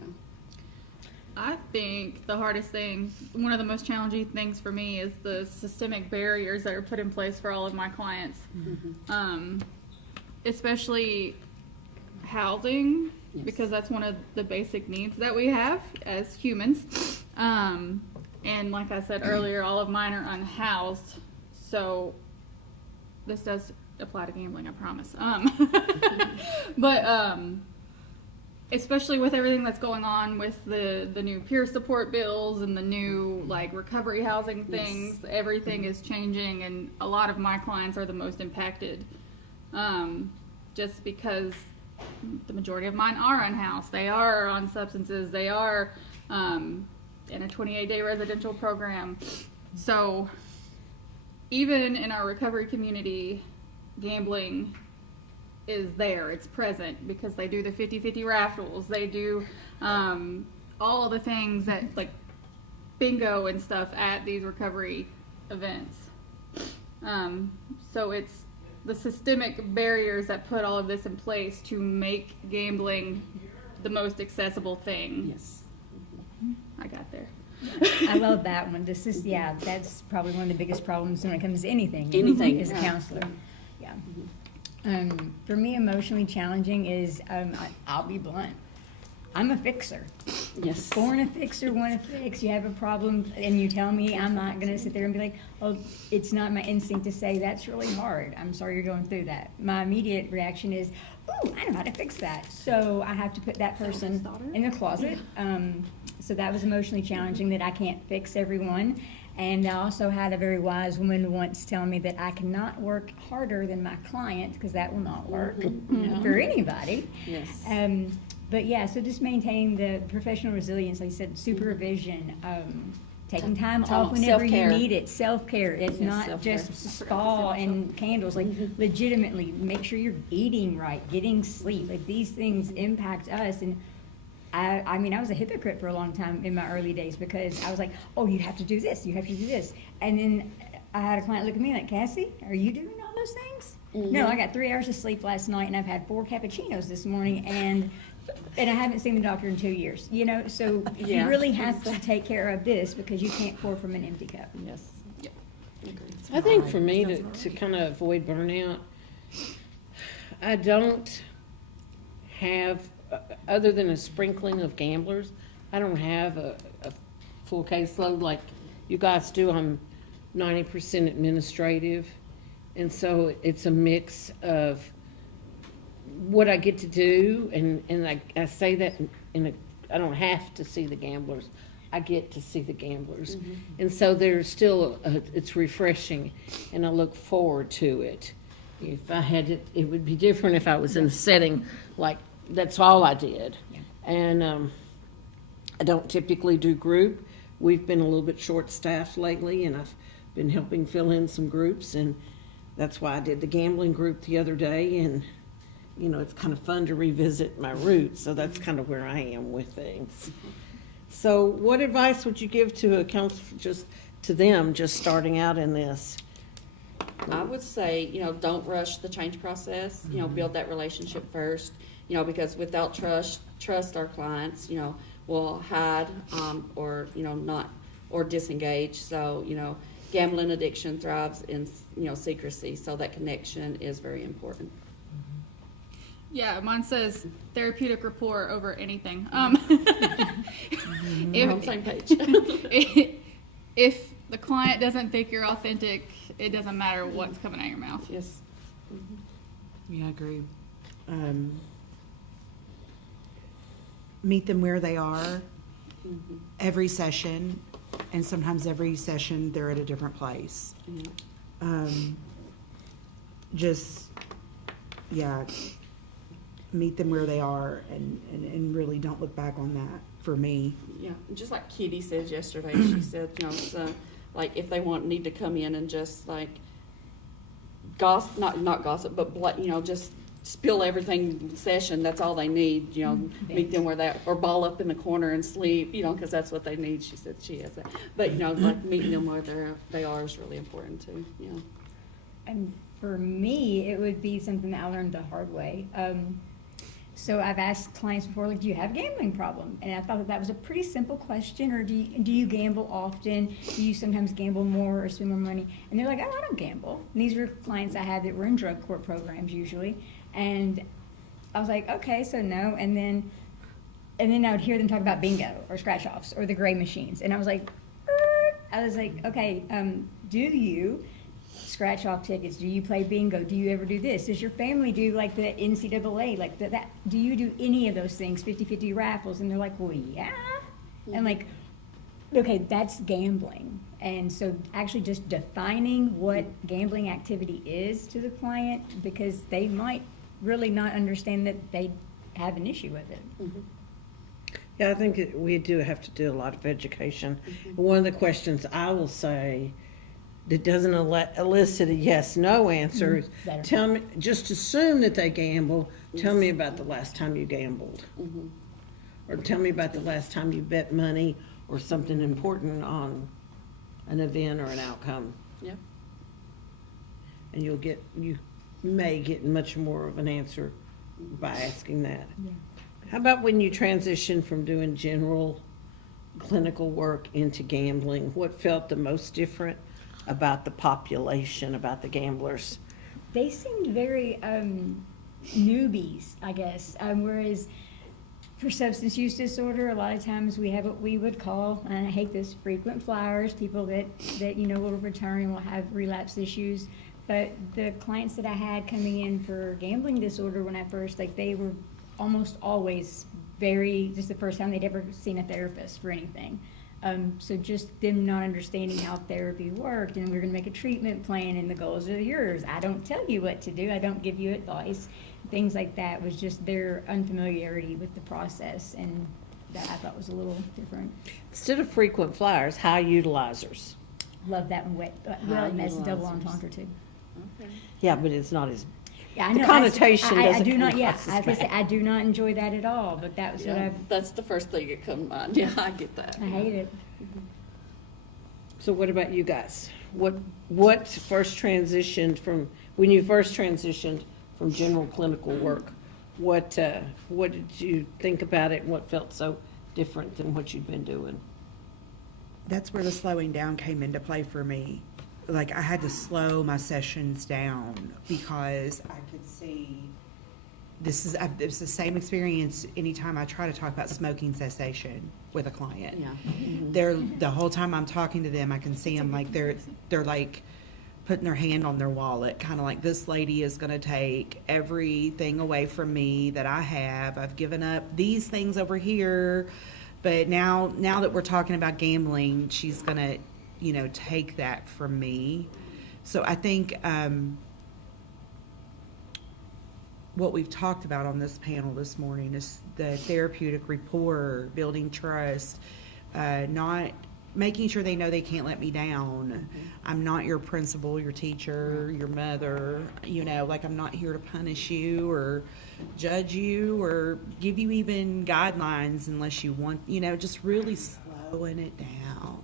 I think the hardest thing, one of the most challenging things for me is the systemic barriers that are put in place for all of my clients. Especially housing, Yes. because that's one of the basic needs that we have as humans. And like I said earlier, all of mine are unhoused, so this does apply to gambling, I promise. But especially with everything that's going on with the new peer support bills and the new like recovery housing things, everything is changing, and a lot of my clients are the most impacted, just because the majority of mine are unhoused. They are on substances. They are in a 28-day residential program. So even in our recovery community, gambling is there. It's present because they do the 50-50 raffles. They do all of the things that, like bingo and stuff, at these recovery events. So it's the systemic barriers that put all of this in place to make gambling the most accessible thing. Yes. I got there. I love that one. This is, yeah, that's probably one of the biggest problems when it comes to anything. Anything, As a yeah. counselor. Yeah. For me, emotionally challenging is, I'll be blunt. I'm a fixer. Yes. Born a fixer, want to fix. You have a problem and you tell me, I'm not going to sit there and be like, oh, it's not my instinct to say that's really hard. I'm sorry you're going through that. My immediate reaction is, ooh, I know how to fix that. So I have to put that person in the closet. So that was emotionally challenging, that I can't fix everyone. And I also had a very wise woman once tell me that I cannot work harder than my client, because that will not work for anybody. Yes. But yeah, so just maintaining the professional resilience, like I said, supervision, taking time off whenever you self-care. need it, self-care. It's Yes, not self-care. just spa and candles, like legitimately make sure you're eating right, getting sleep. Like these things impact us. And I mean, I was a hypocrite for a long time in my early days, because I was like, oh, you have to do this, you have to do this. And then I had a client look at me like, Cassie, are you doing all those things? No, I got 3 hours of sleep last night and I've had 4 cappuccinos this morning, and I haven't seen the doctor in 2 years, so Yeah. you really have to take care of this, because you can't pour from an empty cup. Yes. I think for me to kind of avoid burnout, I don't have, other than a sprinkling of gamblers, I don't have a full caseload like you guys do. I'm 90% administrative, and so it's a mix of what I get to do, and I say that I don't have to see the gamblers. I get to see the gamblers. And so there's still, it's refreshing, and I look forward to it. If I had it, it would be different if I was in a setting like that's all I did. And I don't typically do group. We've been a little bit short-staffed lately, and I've been helping fill in some groups, and that's why I did the gambling group the other day, and it's kind of fun to revisit my roots, so that's kind of where I am with things. So what advice would you give to a counselor, just to them just starting out in this? I would say, don't rush the change process, build that relationship first, because without trust our clients, will hide, or, not, or disengage. So, gambling addiction thrives in, secrecy. So that connection is very important. Yeah, mine says therapeutic rapport over anything. We're on the same page. If the client doesn't think you're authentic, it doesn't matter what's coming out of your mouth. Yes. Yeah, I agree. Meet them where they are every session, and sometimes every session they're at a different place. Yeah. Just, yeah, meet them where they are and really don't look back on that for me. Yeah, just like Kitty said yesterday, she said, you know, so, like, if they need to come in and just like gossip, not gossip, but you know, just spill everything session, that's all they need, you know, meet them where they, or ball up in the corner and sleep, you know, because that's what they need, she said she has that. But, you know, like meeting them where they are is really important too, you know. And for me, it would be something that I learned the hard way. So I've asked clients before, like, do you have a gambling problem? And I thought that was a pretty simple question. Or do you gamble often? Do you sometimes gamble more or spend more money? And they're like, oh, I don't gamble. And these were clients I had that were in drug court programs usually. And I was like, okay, so no. And then I would hear them talk about bingo or scratch offs or the gray machines. And I was like, okay, do you scratch off tickets? Do you play bingo? Do you ever do this? Does your family do like the NCAA? Like that? Do you do any of those things, 50-50 raffles? And they're like, well, yeah. And like, okay, that's gambling. And so actually just defining what gambling activity is to the client, because they might really not understand that they have an issue with it. Mm-hmm. Yeah, I think we do have to do a lot of education. One of the questions I will say that doesn't elicit a yes/no answer is, Better. tell me, just assume that they gamble. Tell me about the last time you gambled. Or tell me about the last time you bet money or something important on an event or an outcome. Yeah. And you may get much more of an answer by asking that. Yeah. How about when you transition from doing general clinical work into gambling? What felt the most different about the population, about the gamblers? They seemed very newbies, I guess. Whereas for substance use disorder, a lot of times we have what we would call, and I hate this, frequent flyers, people that you know will return and will have relapse issues. But the clients that I had coming in for gambling disorder when I first, like, they were almost always just the first time they'd ever seen a therapist for anything. So just them not understanding how therapy worked, and we're gonna make a treatment plan, and the goals are yours. I don't tell you what to do. I don't give you advice. Things like that was just their unfamiliarity with the process, and that I thought was a little different. Instead of frequent flyers, high utilizers. Love that one. Well, and that's double entendre too. Okay. Yeah, but it's not as, Yeah, I the know. connotation I doesn't do not. come Yeah, across as I was gonna say, bad. I do not enjoy that at all. But that was what Yeah, that's the first thing that comes to mind. Yeah, I get that. I hate it. So what about you guys? What first transitioned from, when you first transitioned from general clinical work, what did you think about it, and what felt so different than what you'd been doing? That's where the slowing down came into play for me. Like, I had to slow my sessions down because I could see it's the same experience anytime I try to talk about smoking cessation with a client. Yeah. The whole time I'm talking to them, I can see them like they're like putting their hand on their wallet, kind of like, this lady is going to take everything away from me that I have. I've given up these things over here, but now that we're talking about gambling, she's going to, you know, take that from me. So I think what we've talked about on this panel this morning is the therapeutic rapport, building trust, not making sure they know they can't let me down. I'm not your principal, your teacher, your mother, you know, like, I'm not here to punish you or judge you or give you even guidelines unless you want, you know, just really slowing it down.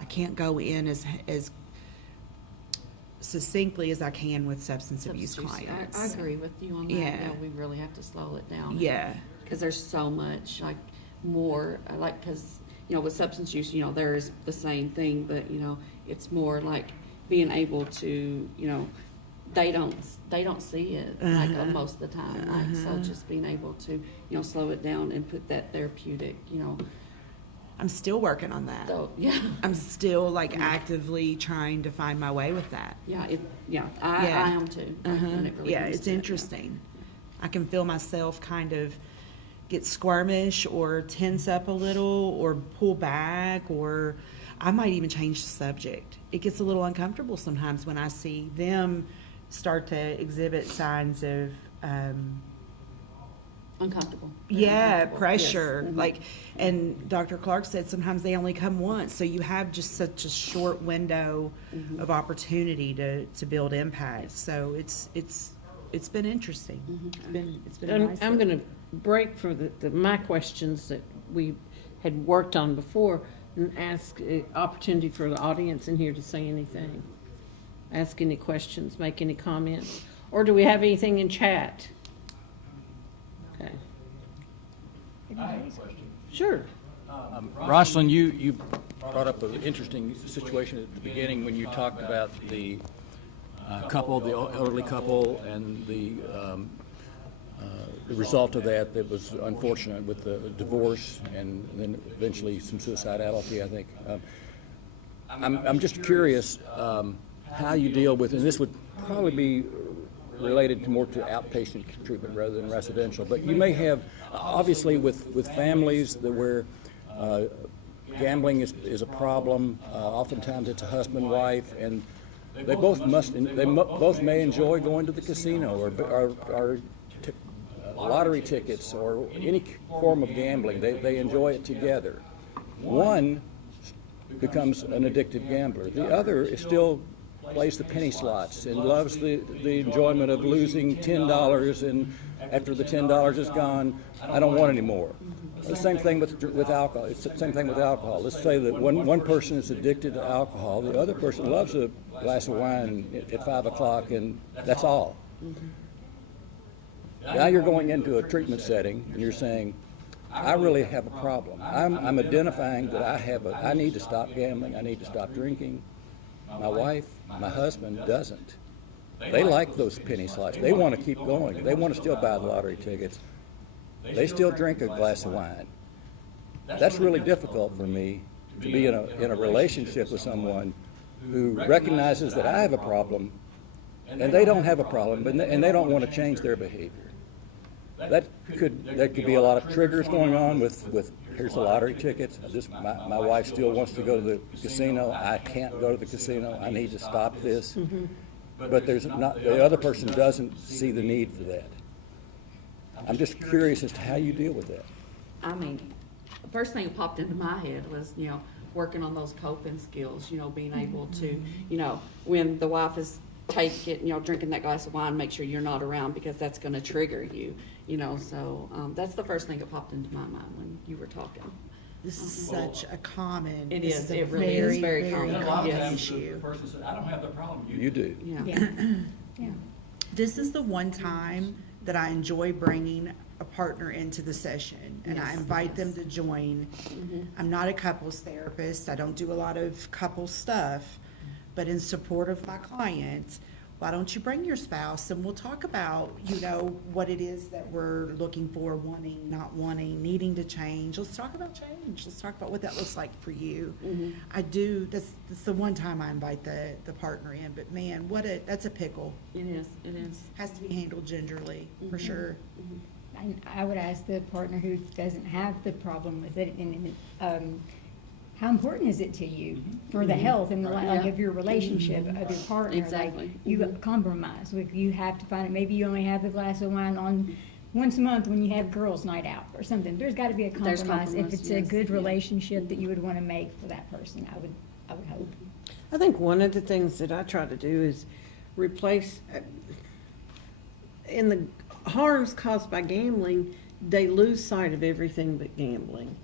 I can't go in as succinctly as I can with substance abuse clients. I agree with you on that. Yeah. Yeah, we really have to slow it down. Yeah. Because there's so much, like, more, like, because, you know, with substance use, you know, there is the same thing, but, you know, it's more like being able to, you know, they don't see it, like, most of the time. Like, so just being able to, you know, slow it down and put that therapeutic, you know, I'm still working on that. so, yeah. I'm still like actively trying to find my way with that. Yeah, I Yeah. am too. Like, when it really Yeah, comes it's to it, yeah. interesting. I can feel myself kind of get squirmish or tense up a little or pull back, or I might even change the subject. It gets a little uncomfortable sometimes when I see them start to exhibit signs of Uncomfortable. Yeah, pressure. Like, and Dr. Clark said sometimes they only come once, so you have just such a short window of opportunity to build impact. So it's been interesting. It's been a nice I'm look. gonna break for my questions that we had worked on before and ask opportunity for the audience in here to say anything. Ask any questions, make any comments, or do we have anything in chat? Okay. Sure. RonSonLyn, you brought up an interesting situation at the beginning when you talked about the couple, the elderly couple, and the result of that was unfortunate with the divorce and then eventually some suicidality, I think. I'm just curious how you deal with, and this would probably be related more to outpatient treatment rather than residential, but you may have, obviously with families that where gambling is a problem, oftentimes it's a husband, wife, and they both both may enjoy going to the casino or lottery tickets or any form of gambling. They enjoy it together. One becomes an addictive gambler. The other is still plays the penny slots and loves the enjoyment of losing $10, and after the $10 is gone, I don't want any more. The same thing with alcohol. It's the same thing with alcohol. Let's say that one person is addicted to alcohol, the other person loves a glass of wine at 5 o'clock, and that's all. Now you're going into a treatment setting and you're saying, I really have a problem. I'm identifying that I need to stop gambling, I need to stop drinking. My wife, my husband doesn't. They like those penny slots. They want to keep going. They want to still buy the lottery tickets. They still drink a glass of wine. That's really difficult for me to be in a relationship with someone who recognizes that I have a problem and they don't have a problem, and they don't want to change their behavior. That could be a lot of triggers going on with here's the lottery tickets. My wife still wants to go to the casino. I can't go to the casino. I need to stop this. But the other person doesn't see the need for that. I'm just curious as to how you deal with that. I mean, the first thing that popped into my head was, working on those coping skills, being able to, when the wife is drinking that glass of wine, make sure you're not around because that's going to trigger you, so that's the first thing that popped into my mind when you were talking. This is such a common. It this is. a It really is very common. Yes. issue. The person said, I don't have the problem. You do. Yeah. Yeah. This is the one time that I enjoy bringing a partner into the session, and I invite them to join. I'm not a couples therapist. I don't do a lot of couple stuff, but in support of my clients, why don't you bring your spouse and we'll talk about, what it is that we're looking for, wanting, not wanting, needing to change. Let's talk about change. Let's talk about what that looks like for you. That's the one time I invite the partner in, but man, that's a pickle. It is. It is. Has to be handled gingerly, for sure. And I would ask the partner who doesn't have the problem with it, and how important is it to you for the health and the like of your relationship of your partner? Exactly. Like, you compromise. Like, you have to find it. Maybe you only have the glass of wine on once a month when you have girls' night out or something. There's got to be a There's compromise if compromise, it's a yes, good yeah. relationship that you would want to make for that person. I would hope. I think one of the things that I try to do is replace, in the harms caused by gambling, they lose sight of everything but gambling.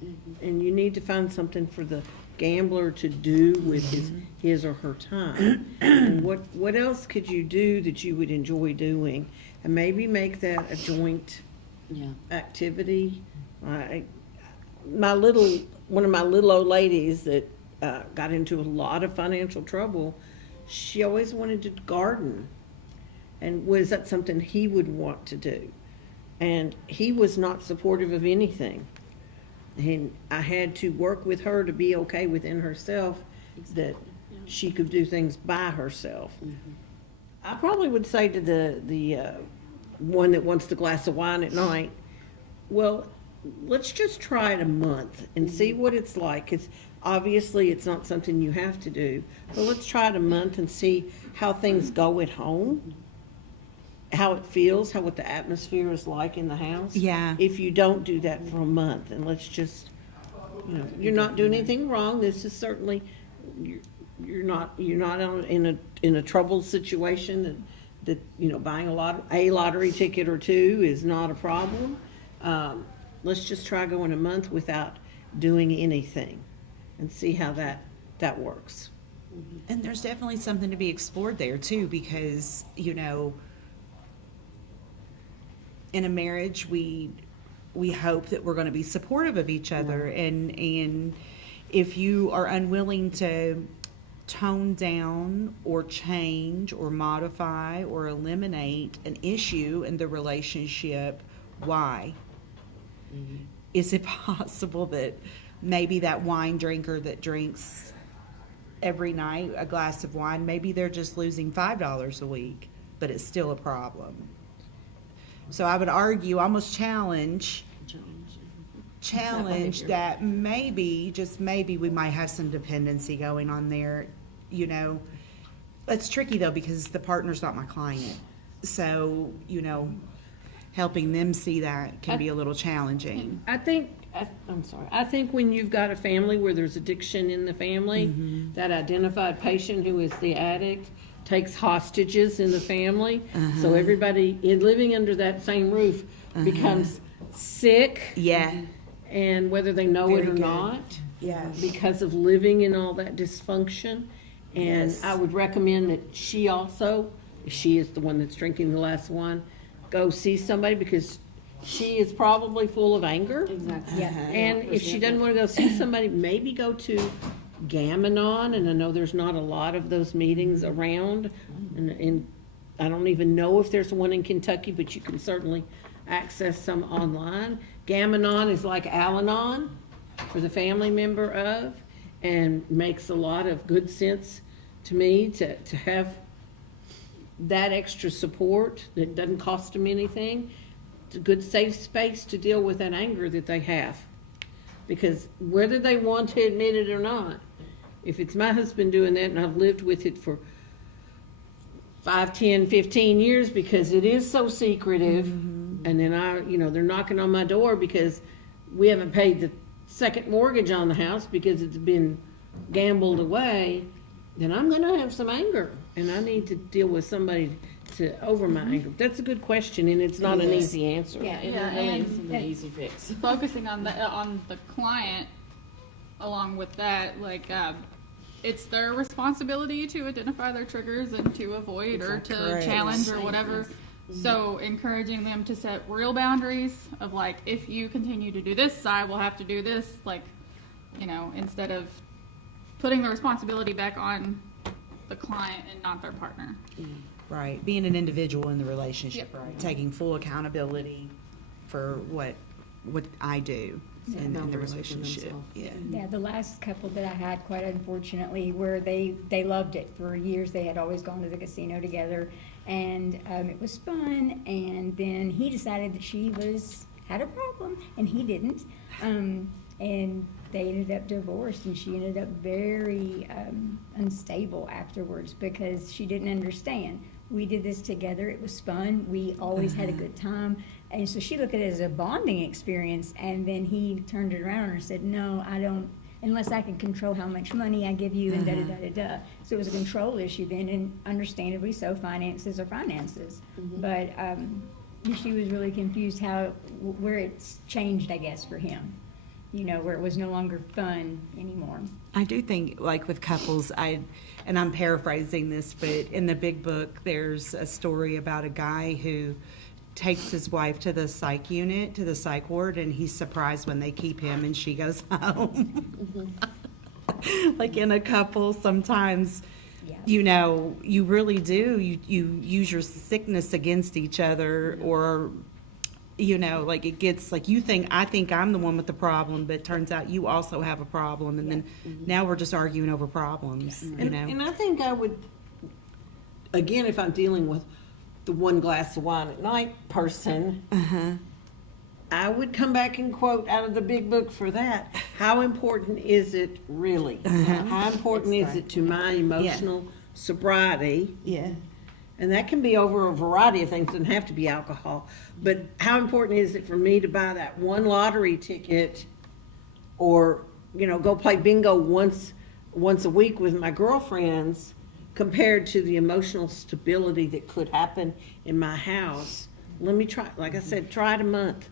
And you need to find something for the gambler to do with his or her time. And what else could you do that you would enjoy doing? And maybe make that a joint activity. One of my little old ladies that got into a lot of financial trouble, she always wanted to garden. And was that something he would want to do? And he was not supportive of anything. And I had to work with her to be okay within herself that she could do things by herself. I probably would say to the one that wants the glass of wine at night, well, let's just try it a month and see what it's like. It's obviously it's not something you have to do, but let's try it a month and see how things go at home. how it feels, what the atmosphere is like in the house. Yeah. If you don't do that for a month, and let's just, you're not doing anything wrong. This is certainly, you're not in a troubled situation that buying a lottery ticket or two is not a problem. Let's just try going a month without doing anything and see how that works. And there's definitely something to be explored there too, because, in a marriage, we hope that we're going to be supportive of each other. And if you are unwilling to tone down or change or modify or eliminate an issue in the relationship, why? Is it possible that maybe that wine drinker that drinks every night a glass of wine, maybe they're just losing $5 a week, but it's still a problem? So I would argue, almost challenge that maybe, just maybe, we might have some dependency going on there. It's tricky though, because the partner's not my client. So, helping them see that can be a little challenging. I think when you've got a family where there's addiction in the family, that identified patient who is the addict takes hostages in the family. So everybody living under that same roof becomes sick. Yeah. And whether they know it or not, because of living in all that dysfunction. And I would recommend that she also, if she is the one that's drinking the last one, go see somebody, because she is probably full of anger. Exactly. Yeah. And if she doesn't want to go see somebody, maybe go to Gam-Anon, and I know there's not a lot of those meetings around, and I don't even know if there's one in Kentucky, but you can certainly access some online. Gam-Anon is like Al-Anon for the family member of, and makes a lot of good sense to me to have that extra support that doesn't cost them anything. It's a good safe space to deal with that anger that they have. Because whether they want to admit it or not, if it's my husband doing that, and I've lived with it for 5, 10, 15 years because it is so secretive, and then they're knocking on my door because we haven't paid the second mortgage on the house because it's been gambled away, then I'm going to have some anger, and I need to deal with somebody over my anger. That's a good question, and it's not an easy answer. Yeah, it Yeah, really and- isn't an easy fix. Focusing on the client, along with that, it's their responsibility to identify their triggers and to avoid or to Correct. challenge or whatever. So encouraging them to set real boundaries of if you continue to do this, I will have to do this. Instead of putting the responsibility back on the client and not their partner. Right. Being an individual in the relationship, Yep. right? Taking full accountability for what I do in the Boundaries within relationship. themselves. Yeah. Yeah, the last couple that I had, quite unfortunately, where they loved it for years. They had always gone to the casino together, and it was fun. And then he decided that she had a problem, and he didn't. And they ended up divorced, and she ended up very unstable afterwards because she didn't understand. We did this together. It was fun. We always had a good time. And so she looked at it as a bonding experience, and then he turned it around and said, no, I don't, unless I can control how much money I give you and da-da-da-da-da. So it was a control issue then, and understandably so, finances are finances. But she was really confused where it's changed, I guess, for him. Where it was no longer fun anymore. I do think, with couples, and I'm paraphrasing this, but in the big book, there's a story about a guy who takes his wife to the psych unit, to the psych ward, and he's surprised when they keep him and she goes home. In a couple, sometimes, Yeah. you really do, you use your sickness against each other, or it gets I think I'm the one with the problem, but it turns out you also have a problem, and then now we're just arguing over problems. And I think I would, again, if I'm dealing with the one glass of wine at night person, I would come back and quote out of the big book for that. How important is it really? How important is it to my emotional sobriety? Yeah. And that can be over a variety of things, doesn't have to be alcohol. But how important is it for me to buy that one lottery ticket or, go play bingo once a week with my girlfriends compared to the emotional stability that could happen in my house? Let me try, like I said, try it a month.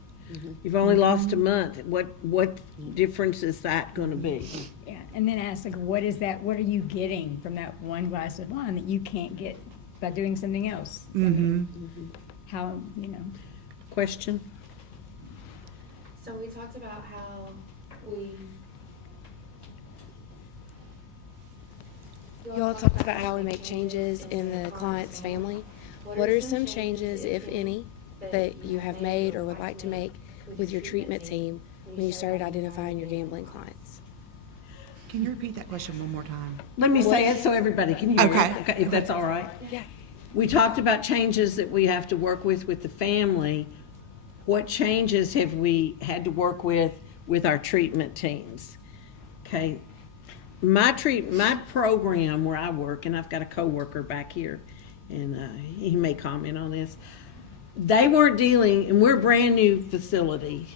You've only lost a month. What difference is that gonna be? Yeah, and then ask, like, what are you getting from that one glass of wine that you can't get by doing something else? How, Question? So we talked about how You all talked about how we make changes in the client's family. What are some changes, if any, that you have made or would like to make with your treatment team when you started identifying your gambling clients? Can you repeat that question one more time? Let me say it so everybody can hear Okay. it, if that's all right. Yeah. We talked about changes that we have to work with the family. What changes have we had to work with our treatment teams? Okay, my program where I work, and I've got a coworker back here, and he may comment on this. They weren't dealing, and we're a brand new facility.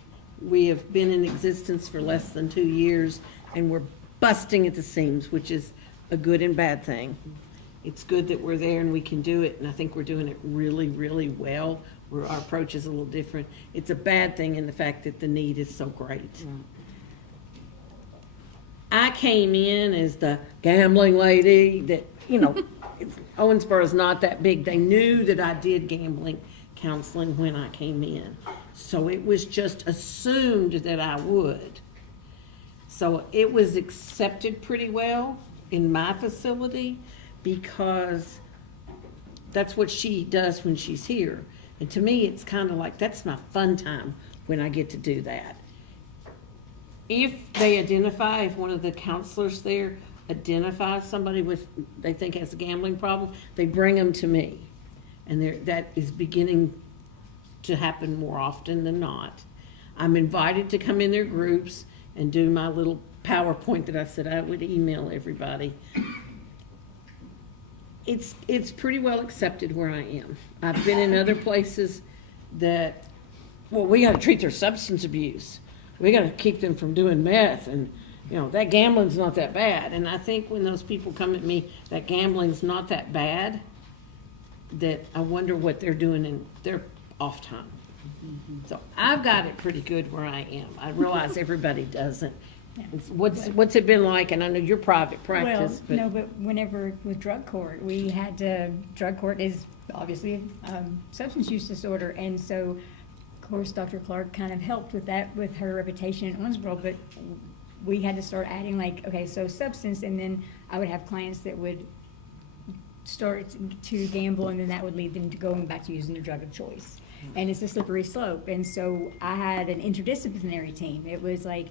We have been in existence for less than 2 years, and we're busting at the seams, which is a good and bad thing. It's good that we're there and we can do it, and I think we're doing it really, really well. Our approach is a little different. It's a bad thing in the fact that the need is so great. I came in as the gambling lady that, Owensboro is not that big. They knew that I did gambling counseling when I came in. So it was just assumed that I would. So it was accepted pretty well in my facility because that's what she does when she's here. And to me, it's kind of like, that's my fun time when I get to do that. If if one of the counselors there identifies somebody they think has a gambling problem, they bring them to me. And that is beginning to happen more often than not. I'm invited to come in their groups and do my little PowerPoint that I said I would email everybody. It's pretty well accepted where I am. I've been in other places that, we gotta treat their substance abuse. We gotta keep them from doing meth, and, that gambling's not that bad. And I think when those people come at me, that gambling's not that bad, that I wonder what they're doing in their off time. So I've got it pretty good where I am. I realize everybody doesn't. What's it been like? And I know you're private practice, but. No, but whenever with drug court, drug court is obviously substance use disorder, and so, of course, Dr. Clark kind of helped with that with her reputation in Owensboro, but we had to start adding so substance, and then I would have clients that would start to gamble, and then that would lead them to going back to using their drug of choice. And it's a slippery slope. And so I had an interdisciplinary team. It was like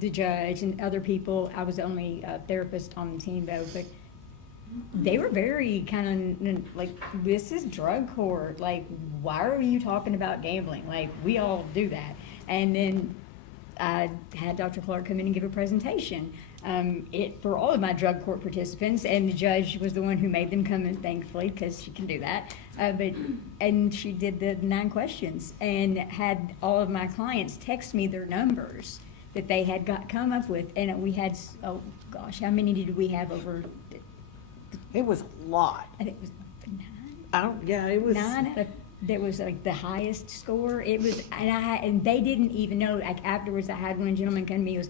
the judge and other people. I was the only therapist on the team, though, but they were very kind of like, this is drug court. Like, why are you talking about gambling? Like, we all do that. And then I had Dr. Clark come in and give a presentation. For all of my drug court participants, and the judge was the one who made them come in, thankfully, because she can do that. And she did the 9 questions and had all of my clients text me their numbers that they had come up with, and we had, oh gosh, how many did we have over? It was a lot. I think it was 9. It was 9. That was like the highest score. It was, and they didn't even know. Like afterwards, I had one gentleman come to me.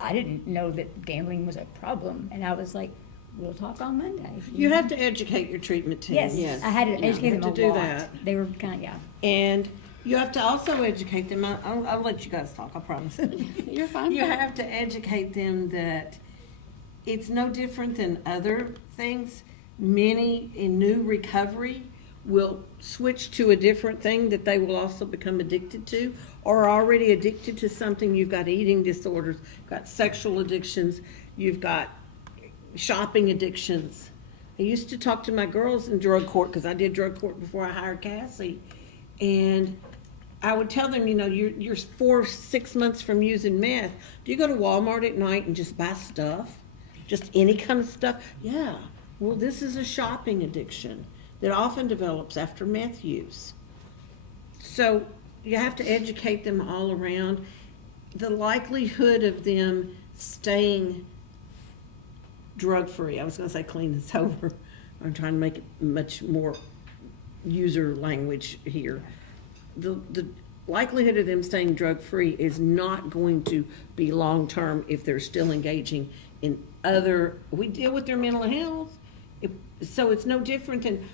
I didn't know that gambling was a problem, and I was like, "We'll talk on Monday." You have to educate your treatment team. Yes, I had to educate them a lot. do that. They were kind of And you have to also educate them. I'll let you guys talk. I promise. You're fine. You have to educate them that it's no different than other things. Many in new recovery will switch to a different thing that they will also become addicted to, or are already addicted to something. You've got eating disorders, you've got sexual addictions, you've got shopping addictions. I used to talk to my girls in drug court, because I did drug court before I hired Cassie, and I would tell them, you're 4-6 months from using meth. Do you go to Walmart at night and just buy stuff? Just any kind of stuff? Yeah. Well, this is a shopping addiction. that often develops after meth use. So you have to educate them all around the likelihood of them staying drug-free. I was going to say clean and sober. I'm trying to make it much more user language here. The likelihood of them staying drug-free is not going to be long-term if they're still engaging in we deal with their mental health. So it's no different than,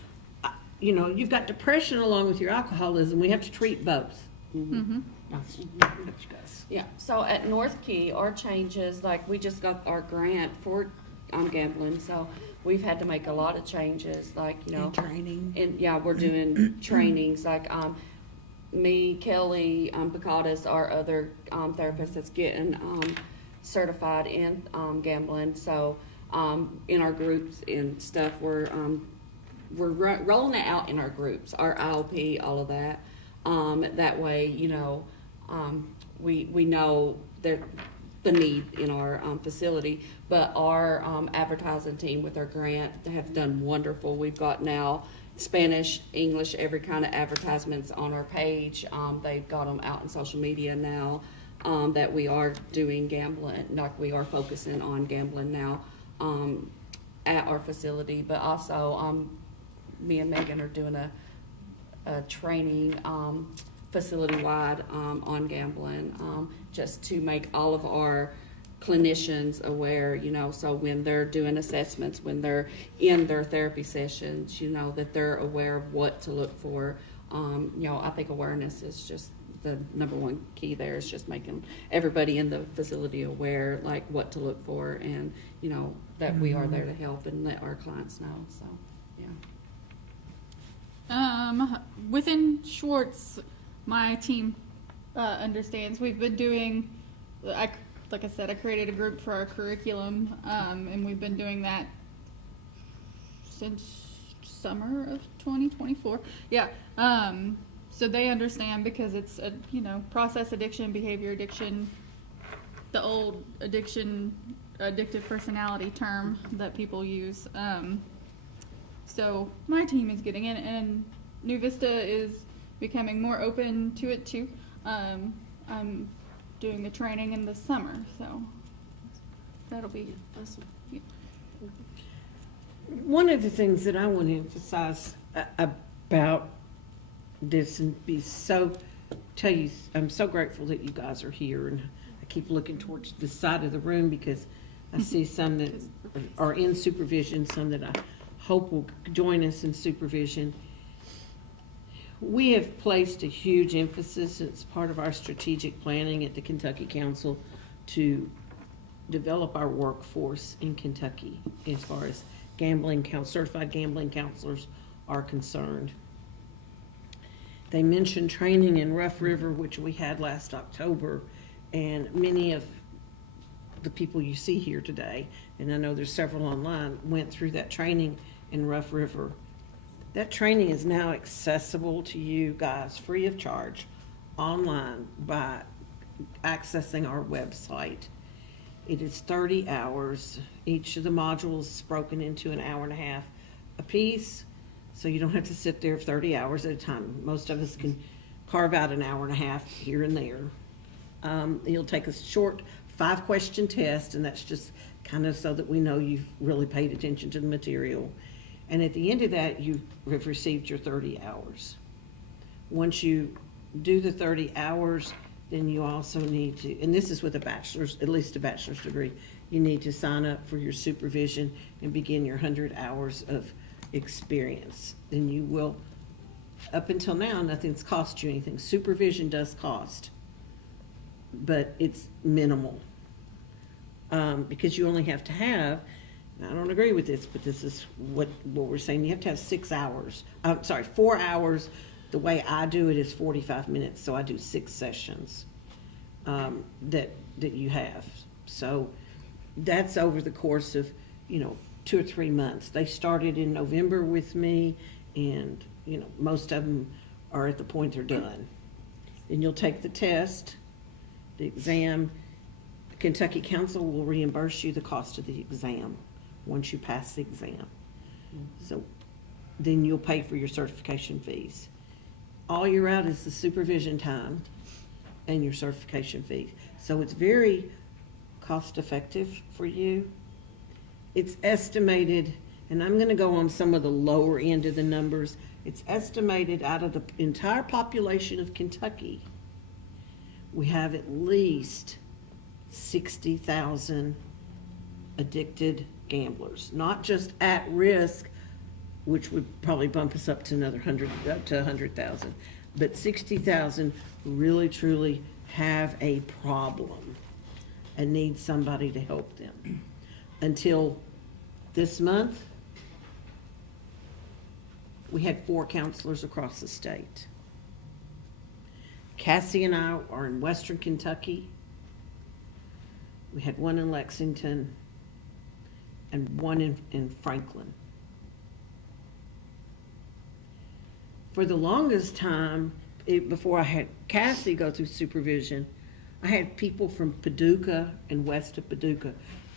you've got depression along with your alcoholism. We have to treat both. Mm-hmm. That's what you guys. Yeah, so at North Key, our changes, like, we just got our grant for gambling, so we've had to make a lot of changes, like, And training. And, yeah, we're doing trainings, like, me, Kelly, Picadas, our other therapist that's getting certified in gambling, so in our groups and stuff, we're rolling it out in our groups, our IOP, all of that. That way, we know the need in our facility, but our advertising team with our grant have done wonderful. We've got now Spanish, English, every kind of advertisements on our page. They've got them out in social media now, that we are doing gambling, like we are focusing on gambling now at our facility, but also me and Megan are doing a training facility-wide on gambling, just to make all of our clinicians aware, so when they're doing assessments, when they're in their therapy sessions, that they're aware of what to look for. I think awareness is just the number one key there, is just making everybody in the facility aware, like, what to look for, and, that we are there to help and let our clients know, so, yeah. Within Schwartz, my team understands. We've been doing, like I said, I created a group for our curriculum, and we've been doing that since summer of 2024. Yeah. So they understand, because it's process addiction, behavior addiction, the old addictive personality term that people use. So my team is getting in, and New Vista is becoming more open to it too. I'm doing the training in the summer, so that'll be awesome. Yeah. One of the things that I want to emphasize about this, and tell you, I'm so grateful that you guys are here, and I keep looking towards the side of the room because I see some that are in supervision, some that I hope will join us in supervision. We have placed a huge emphasis, it's part of our strategic planning at the Kentucky Council, to develop our workforce in Kentucky as far as certified gambling counselors are concerned. They mentioned training in Rough River, which we had last October, and many of the people you see here today, and I know there's several online, went through that training in Rough River. That training is now accessible to you guys free of charge online by accessing our website. It is 30 hours. Each of the modules is broken into an hour and a half a piece, so you don't have to sit there 30 hours at a time. Most of us can carve out an hour and a half here and there. You'll take a short 5-question test, and that's just kind of so that we know you've really paid attention to the material. And at the end of that, you have received your 30 hours. Once you do the 30 hours, then you also need to, and this is with at least a bachelor's degree, you need to sign up for your supervision and begin your 100 hours of experience. Then you will, up until now, nothing's cost you anything. Supervision does cost, but it's minimal. Because you only have to have, I don't agree with this, but this is what we're saying. You have to have 6 hours. 4 hours. The way I do it is 45 minutes, so I do 6 sessions that you have. So that's over the course of 2 or 3 months. They started in November with me, and most of them are at the point they're done. Then you'll take the test, the exam. The Kentucky Council will reimburse you the cost of the exam once you pass the exam. So then you'll pay for your certification fees. All you're out is the supervision time and your certification fee. So it's very cost-effective for you. It's estimated, and I'm gonna go on some of the lower end of the numbers, it's estimated out of the entire population of Kentucky, we have at least 60,000 addicted gamblers, not just at risk, which would probably bump us up to another 100,000, but 60,000 who really truly have a problem and need somebody to help them. Until this month, we had 4 counselors across the state. Cassie and I are in Western Kentucky. We had 1 in Lexington and 1 in Franklin. For the longest time, before I had Cassie go through supervision, I had people from Paducah and west of Paducah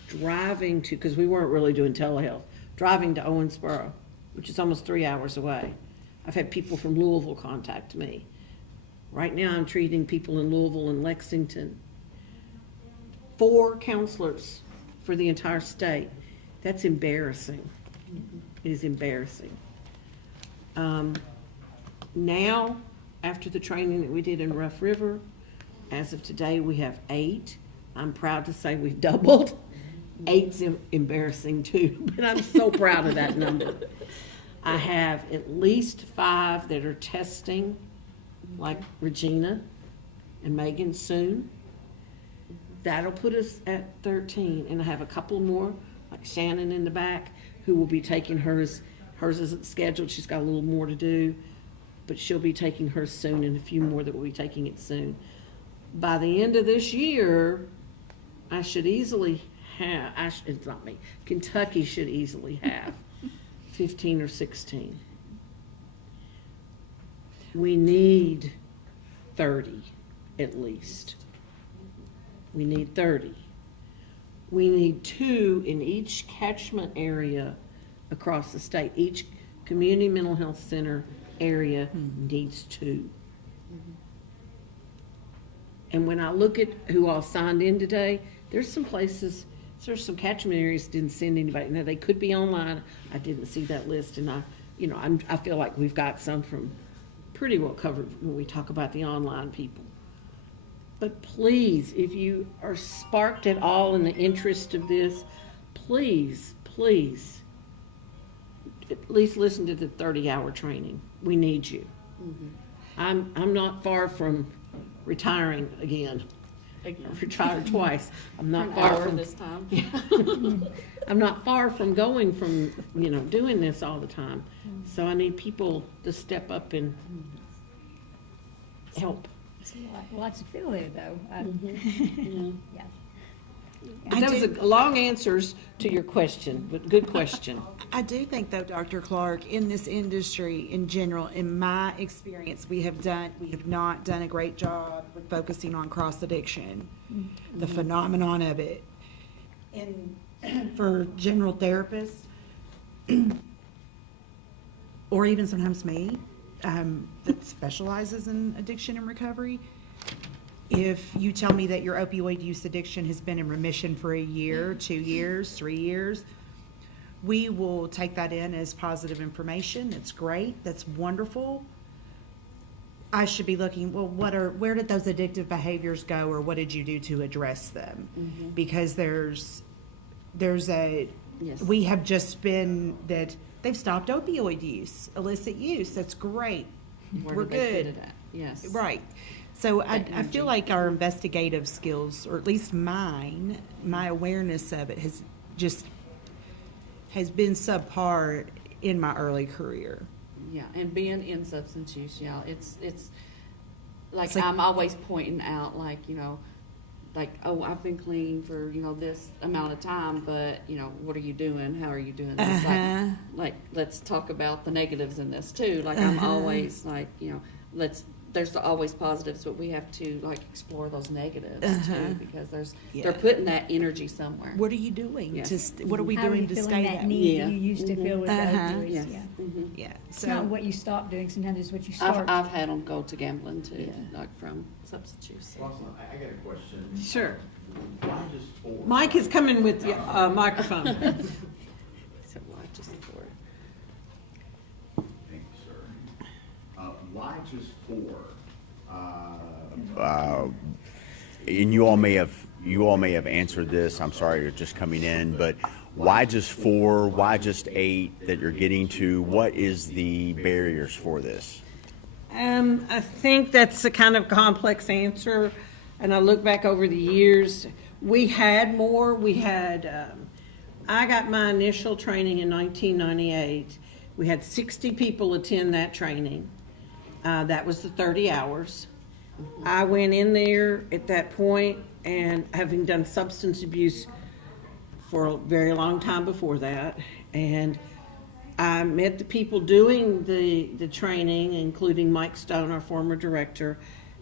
driving to, because we weren't really doing telehealth, driving to Owensboro, which is almost 3 hours away. I've had people from Louisville contact me. Right now, I'm treating people in Louisville and Lexington. 4 counselors for the entire state. That's embarrassing. It is embarrassing. Now, after the training that we did in Rough River, as of today, we have 8. I'm proud to say we've doubled. 8's embarrassing too, but I'm so proud of that number. I have at least 5 that are testing, like Regina and Megan soon. That'll put us at 13, and I have a couple more, like Shannon in the back, who will be taking hers. Hers isn't scheduled, she's got a little more to do, but she'll be taking hers soon, and a few more that will be taking it soon. By the end of this year, I should easily have, it's not me, Kentucky should easily have 15 or 16. We need 30 at least. We need 30. We need 2 in each catchment area across the state. Each community mental health center area needs 2. And when I look at who all signed in today, there's some places, there's some catchment areas that didn't send anybody. Now, they could be online. I didn't see that list, and I feel like we've got some from pretty well covered when we talk about the online people. But please, if you are sparked at all in the interest of this, please, please, at least listen to the 30-hour training. We need you. I'm not far from retiring again. Retired twice. I'm not far from this time. I'm not far from going from, doing this all the time. So I need people to step up and help. Lots to feel there, though. Yeah. That was a long answers to your question, but good question. I do think, though, Dr. Clark, in this industry in general, in my experience, we have not done a great job with focusing on cross addiction, the phenomenon of it. And for general therapists, or even sometimes me, that specializes in addiction and recovery, if you tell me that your opioid use addiction has been in remission for a year, 2 years, 3 years, we will take that in as positive information. That's great. That's wonderful. I should be looking, well, where did those addictive behaviors go, or what did you do to address them? Because there's Yes. we have just been that they've stopped opioid use, illicit use. That's great. Where We're did they fit good. it at? Yes. Right. So I energy. feel like our investigative skills, or at least mine, my awareness of it has been subpar in my early career. Yeah, and being in substance use, it's like, It's like- I'm always pointing out, like, oh, I've been clean for, this amount of time, but, what are you doing? How are you doing this? Like, let's talk about the negatives in this too. Like, I'm always like, there's always positives, but we have to like explore those negatives too, because Yeah. they're putting that energy somewhere. What are you doing? Yes. What are we How are you doing to filling stay that that? need Yeah. that you used to feel with opioids? Yes. Yeah. Yeah. It's not So what you stop doing, sometimes it's what you I've, start. I've had them go to gambling too, like from substance use. RonSonLyn, I got a question. Sure. Why just four? Mike is coming with the microphone. So why just for? Thank you, sir. Why just four? And you all may have answered this. I'm sorry, you're just coming in, but why just 4? Why just 8 that you're getting to? What is the barriers for this? I think that's a kind of complex answer, and I look back over the years. We had more. We had, I got my initial training in 1998. We had 60 people attend that training. That was the 30 hours. I went in there at that point, and having done substance abuse for a very long time before that, and I met the people doing the training, including Mike Stone, our former director,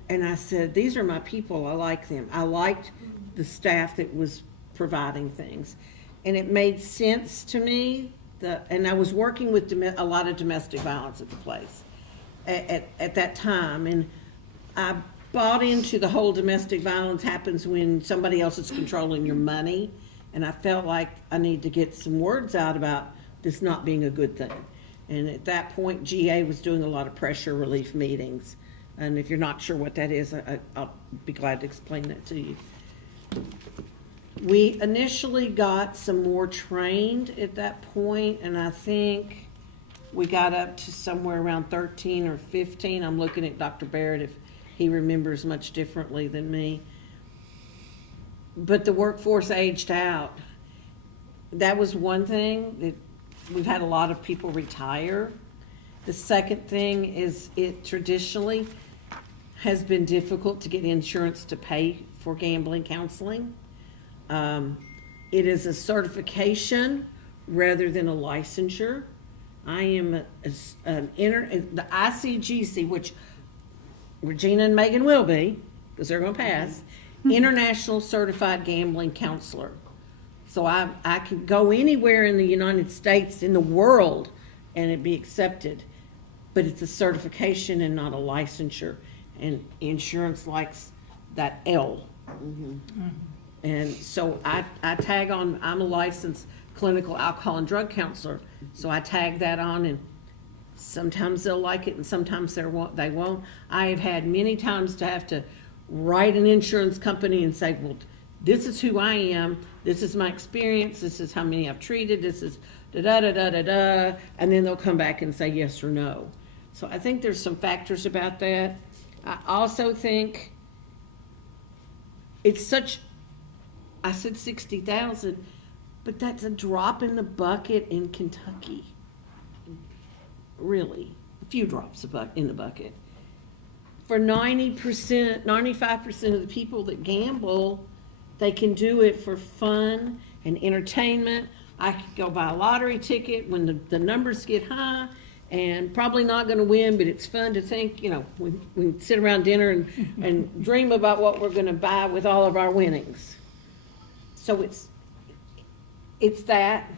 and I said, these are my people, I like them. I liked the staff that was providing things. And it made sense to me, and I was working with a lot of domestic violence at the place at that time, and I bought into the whole domestic violence happens when somebody else is controlling your money, and I felt like I need to get some words out about this not being a good thing. And at that point, GA was doing a lot of pressure relief meetings. And if you're not sure what that is, I'll be glad to explain that to you. We initially got some more trained at that point, and I think we got up to somewhere around 13 or 15. I'm looking at Dr. Barrett if he remembers much differently than me. But the workforce aged out. That was one thing that we've had a lot of people retire. The second thing is it traditionally has been difficult to get insurance to pay for gambling counseling. It is a certification rather than a licensure. I am the ICGC, which Regina and Megan will be, because they're going to pass, International Certified Gambling Counselor. So I can go anywhere in the United States, in the world, and it be accepted. But it's a certification and not a licensure. And insurance likes that L. And so I tag on, I'm a licensed clinical alcohol and drug counselor. So I tag that on, and sometimes they'll like it and sometimes they won't. I have had many times to have to write an insurance company and say, well, this is who I am, this is my experience, this is how many I've treated, this is da-da-da-da-da-da, and then they'll come back and say yes or no. So I think there's some factors about that. I also think it's such, I said 60,000, but that's a drop in the bucket in Kentucky. Really, a few drops in the bucket. For 90%, 95% of the people that gamble, they can do it for fun and entertainment. I could go buy a lottery ticket when the numbers get high, and probably not going to win, but it's fun to think, you know, we sit around dinner and dream about what we're going to buy with all of our winnings. So it's that.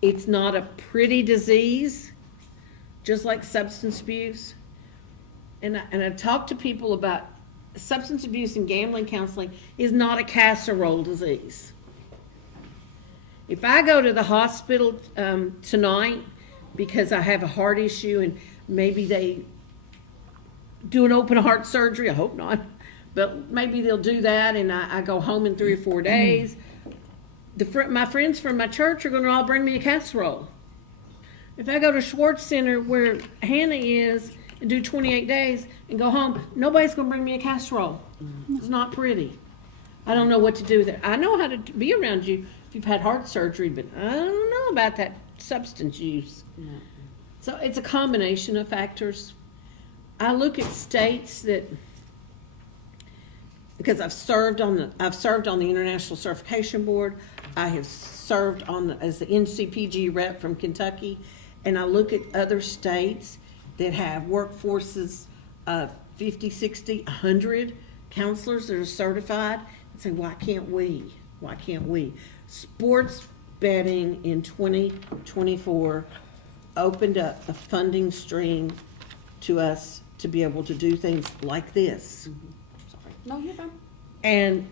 It's not a pretty disease, just like substance abuse. And I talk to people about substance abuse and gambling counseling is not a casserole disease. If I go to the hospital tonight because I have a heart issue and maybe they do an open heart surgery, I hope not, but maybe they'll do that and I go home in 3 or 4 days, my friends from my church are going to all bring me a casserole. If I go to Schwartz Center where Hanna is and do 28 days and go home, nobody's going to bring me a casserole. It's not pretty. I don't know what to do with it. I know how to be around you if you've had heart surgery, but I don't know about that substance use. So it's a combination of factors. I look at states that, because I've served on the International Certification Board, I have served as the NCPG rep from Kentucky, and I look at other states that have workforces 50, 60, 100 counselors that are certified and say, why can't we? Why can't we? Sports betting in 2024 opened up a funding stream to us to be able to do things like this. Sorry. No, you're fine. And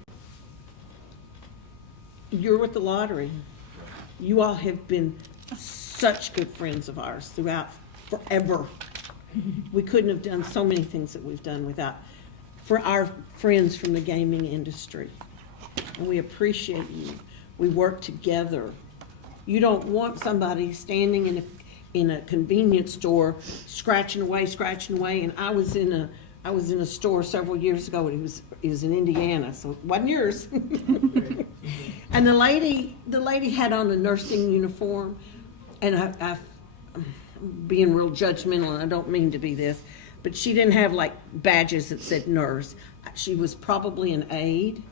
you're with the lottery. You all have been such good friends of ours throughout forever. We couldn't have done so many things that we've done without, for our friends from the gaming industry. And we appreciate you. We work together. You don't want somebody standing in a convenience store scratching away. And I was in a store several years ago, and it was in Indiana, so it wasn't yours. And the lady had on a nursing uniform, and I'm being real judgmental, and I don't mean to be this, but she didn't have like badges that said nurse. She was probably an aide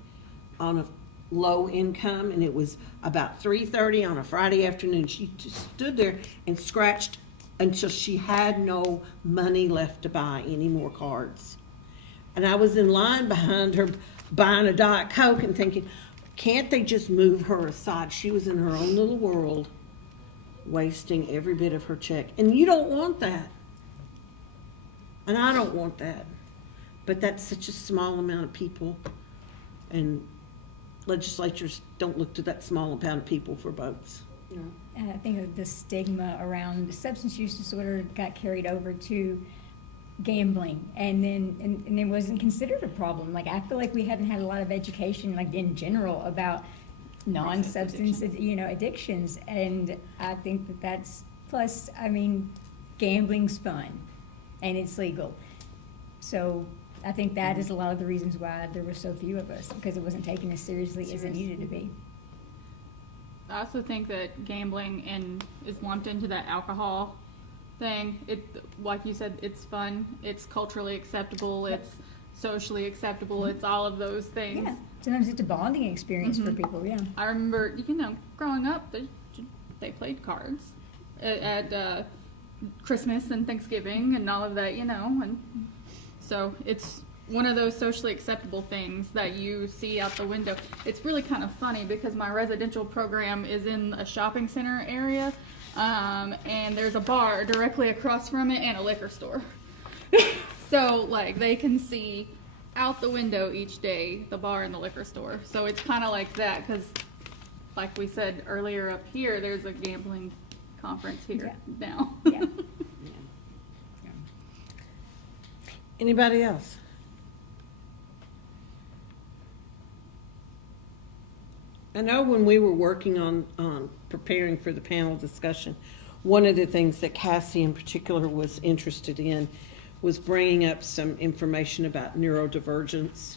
on a low income, and it was about 3:30 on a Friday afternoon. She just stood there and scratched until she had no money left to buy any more cards. And I was in line behind her buying a Diet Coke and thinking, can't they just move her aside? She was in her own little world, wasting every bit of her check. And you don't want that. And I don't want that. But that's such a small amount of people. And legislatures don't look to that small amount of people for votes. No. And I think the stigma around substance use disorder got carried over to gambling, and then it wasn't considered a problem. Like, I feel like we haven't had a lot of education, like in general, about non-substance, addictions, and I think that's, plus, I mean, gambling's fun, and it's legal. So I think that is a lot of the reasons why there were so few of us, because it wasn't taken as seriously as it needed to be. I also think that gambling is lumped into that alcohol thing. It, like you said, it's fun, it's culturally acceptable, it's socially acceptable, it's all of those things. Yeah, sometimes it's a bonding experience for people, yeah. I remember, growing up, they played cards at Christmas and Thanksgiving and all of that, and so it's one of those socially acceptable things that you see out the window. It's really kind of funny because my residential program is in a shopping center area, and there's a bar directly across from it and a liquor store. So, like, they can see out the window each day the bar and the liquor store. So it's kind of like that because, like we said earlier up here, there's a gambling conference here now. Yeah. Anybody else? I know when we were working on preparing for the panel discussion, one of the things that Cassie in particular was interested in was bringing up some information about neurodivergence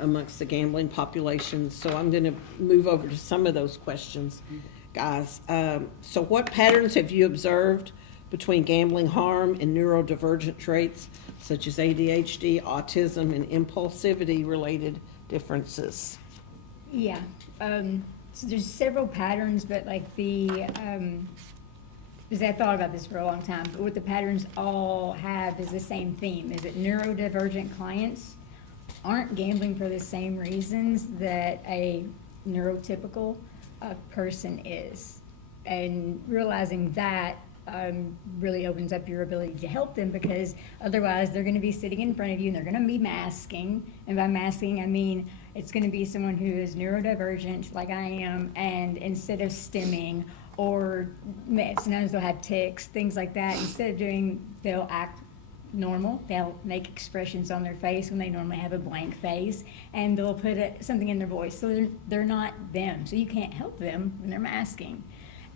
amongst the gambling population. So I'm going to move over to some of those questions, guys. So what patterns have you observed between gambling harm and neurodivergent traits such as ADHD, autism, and impulsivity related differences? Yeah, so there's several patterns, but like because I thought about this for a long time, but what the patterns all have is the same theme, is that neurodivergent clients aren't gambling for the same reasons that a neurotypical person is. And realizing that really opens up your ability to help them, because otherwise they're going to be sitting in front of you and they're going to be masking. And by masking, I mean it's going to be someone who is neurodivergent like I am, and instead of stimming, or sometimes they'll have tics, things like that, instead of they'll act normal. They'll make expressions on their face when they normally have a blank face, and they'll put something in their voice. So they're not them. So you can't help them when they're masking.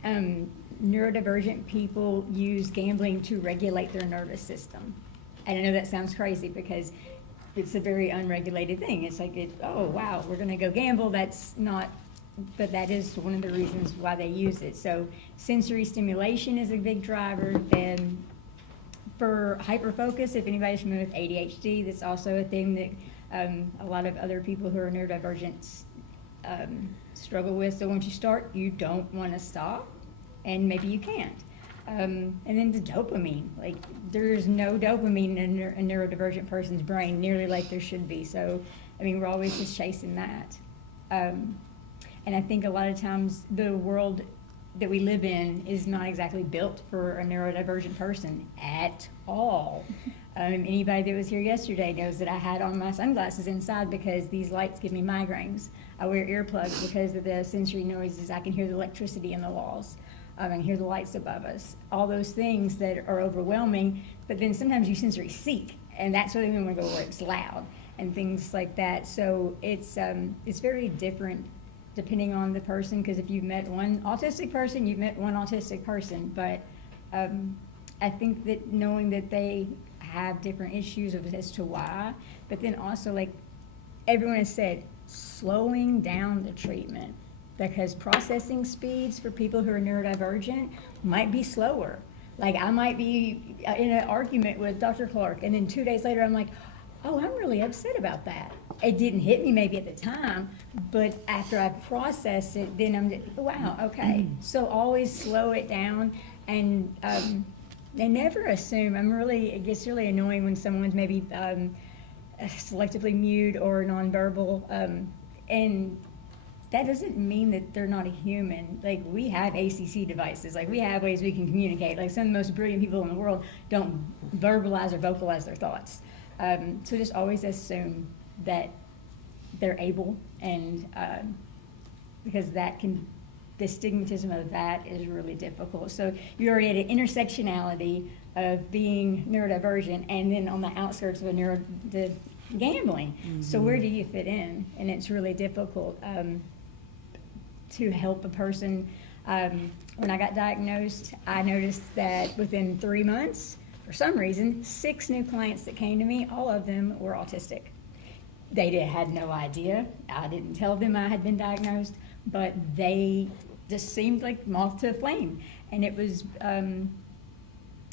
Neurodivergent people use gambling to regulate their nervous system. And I know that sounds crazy because it's a very unregulated thing. It's like, oh wow, we're gonna go gamble. That's not, but that is one of the reasons why they use it. So sensory stimulation is a big driver. Then for hyperfocus, if anybody's familiar with ADHD, that's also a thing that a lot of other people who are neurodivergent struggle with. So once you start, you don't want to stop, and maybe you can't. And then the dopamine, like there's no dopamine in a neurodivergent person's brain nearly like there should be. So, I mean, we're always just chasing that. And I think a lot of times the world that we live in is not exactly built for a neurodivergent person at all. Anybody that was here yesterday knows that I had on my sunglasses inside because these lights give me migraines. I wear earplugs because of the sensory noises. I can hear the electricity in the walls. I can hear the lights above us. All those things that are overwhelming, but then sometimes you sensory seek, and that's what I mean when we go where it's loud and things like that. So it's very different depending on the person, because if you've met one autistic person, you've met one autistic person. But I think that knowing that they have different issues as to why, but then also, like everyone has said, slowing down the treatment, because processing speeds for people who are neurodivergent might be slower. Like I might be in an argument with Dr. Clark, and then 2 days later I'm like, oh, I'm really upset about that. It didn't hit me maybe at the time, but after I process it, then I'm just, wow, okay. So always slow it down, and never assume. It gets really annoying when someone's maybe selectively mute or nonverbal, and that doesn't mean that they're not a human. Like, we have ACC devices. Like, we have ways we can communicate. Like, some of the most brilliant people in the world don't verbalize or vocalize their thoughts. So just always assume that they're able, and because the stigmatism of that is really difficult. So you're already at an intersectionality of being neurodivergent, and then on the outskirts of the gambling. Mm-hmm. So where do you fit in? And it's really difficult to help a person. When I got diagnosed, I noticed that within 3 months, for some reason, 6 new clients that came to me, all of them were autistic. They had no idea. I didn't tell them I had been diagnosed, but they just seemed like moth to a flame. And it was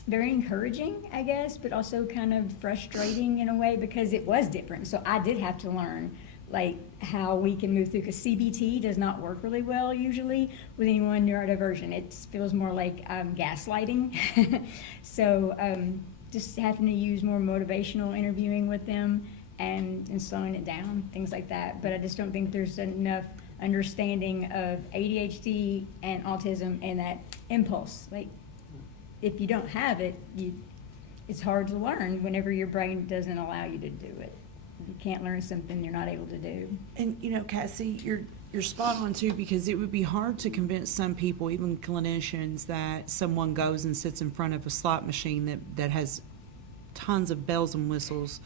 very encouraging, I guess, but also kind of frustrating in a way, because it was different. So I did have to learn like how we can move through, because CBT does not work really well usually with anyone neurodivergent. It feels more like gaslighting. So just having to use more motivational interviewing with them and slowing it down, things like that. But I just don't think there's enough understanding of ADHD and autism and that impulse. Like, if you don't have it, it's hard to learn whenever your brain doesn't allow you to do it. You can't learn something you're not able to do. And Cassie, you're spot on too, because it would be hard to convince some people, even clinicians, that someone goes and sits in front of a slot machine that has tons of bells and whistles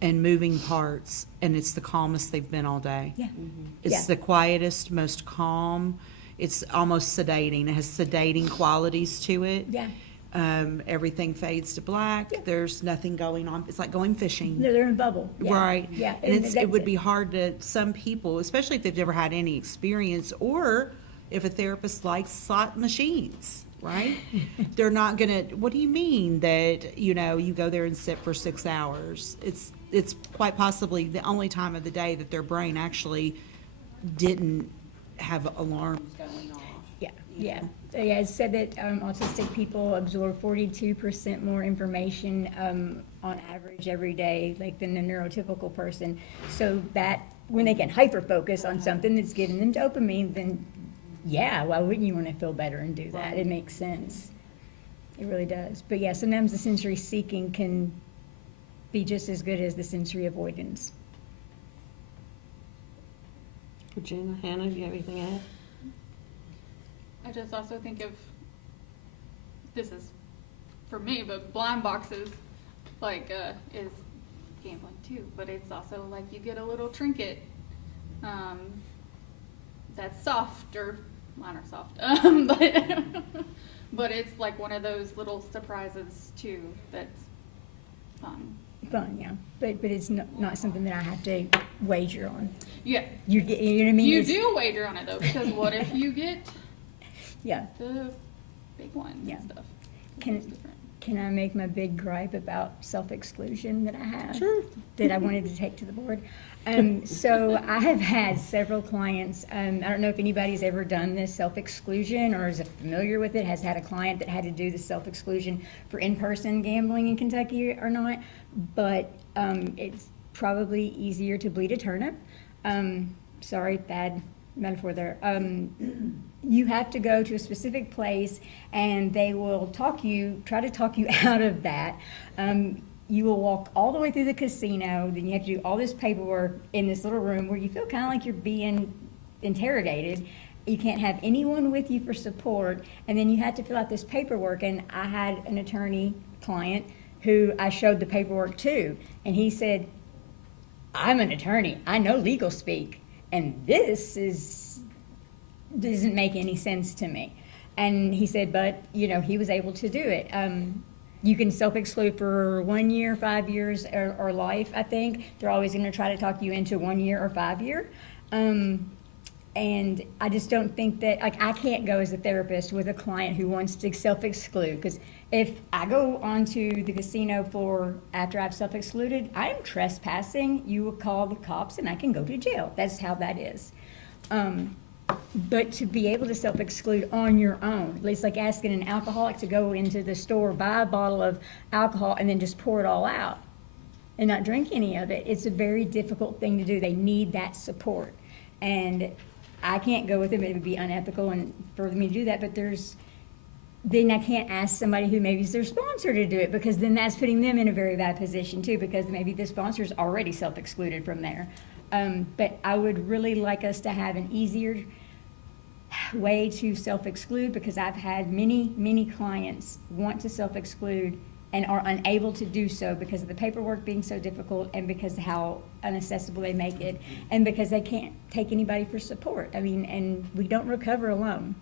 and moving parts, and it's the calmest they've been all day. Yeah. Mm-hmm. It's the quietest, most calm. It's almost sedating. It has sedating qualities to it. Yeah. Everything fades to black. Yeah. There's nothing going on. It's like going fishing. They're in a bubble. Yeah. Right. Yeah. And it would be hard to some people, especially if they've never had any experience, or if a therapist likes slot machines, right? They're not gonna, what do you mean that, you go there and sit for 6 hours? It's quite possibly the only time of the day that their brain actually didn't have alarms going off. Yeah, yeah. So, yeah, it said that autistic people absorb 42% more information on average every day, like than a neurotypical person. So that when they can hyper-focus on something that's giving them dopamine, then yeah, why wouldn't you want to feel better and do that? It makes sense. It really does. But yeah, sometimes the sensory seeking can be just as good as the sensory avoidance. Regina, Hanna, do you have anything to add? I just also think of, this is for me, but blind boxes, is gambling too, but it's also like you get a little trinket, that's soft, or mine are soft, but it's like one of those little surprises too, that's fun. Fun, yeah. But it's not something that I have to wager on. Yeah. You know what I mean? You do wager on it though, because what if you get Yeah. the big one Yeah. and stuff? Can I make my big gripe about self-exclusion that I have? Sure. That I wanted to take to the board? So I have had several clients, I don't know if anybody's ever done this self-exclusion or is familiar with it, has had a client that had to do the self-exclusion for in-person gambling in Kentucky or not, but it's probably easier to bleed a turnip. Sorry, bad metaphor there. You have to go to a specific place and they will try to talk you out of that. You will walk all the way through the casino, then you have to do all this paperwork in this little room where you feel kind of like you're being interrogated. You can't have anyone with you for support, and then you had to fill out this paperwork. And I had an attorney client who I showed the paperwork to, and he said, I'm an attorney, I know legal speak, and this doesn't make any sense to me. And he said, but, he was able to do it. You can self-exclude for 1 year, 5 years, or life, I think. They're always gonna try to talk you into 1 year or 5 year. And I just don't think that, I can't go as a therapist with a client who wants to self-exclude, because if I go onto the casino floor after I've self-excluded, I'm trespassing. You will call the cops and I can go to jail. That's how that is. But to be able to self-exclude on your own, it's like asking an alcoholic to go into the store, buy a bottle of alcohol, and then just pour it all out and not drink any of it. It's a very difficult thing to do. They need that support. And I can't go with them. It would be unethical and for me to do that, but then I can't ask somebody who maybe is their sponsor to do it, because then that's putting them in a very bad position too, because maybe the sponsor's already self-excluded from there. But I would really like us to have an easier way to self-exclude, because I've had many clients want to self-exclude and are unable to do so because of the paperwork being so difficult and because of how inaccessible they make it and because they can't take anybody for support. And we don't recover alone.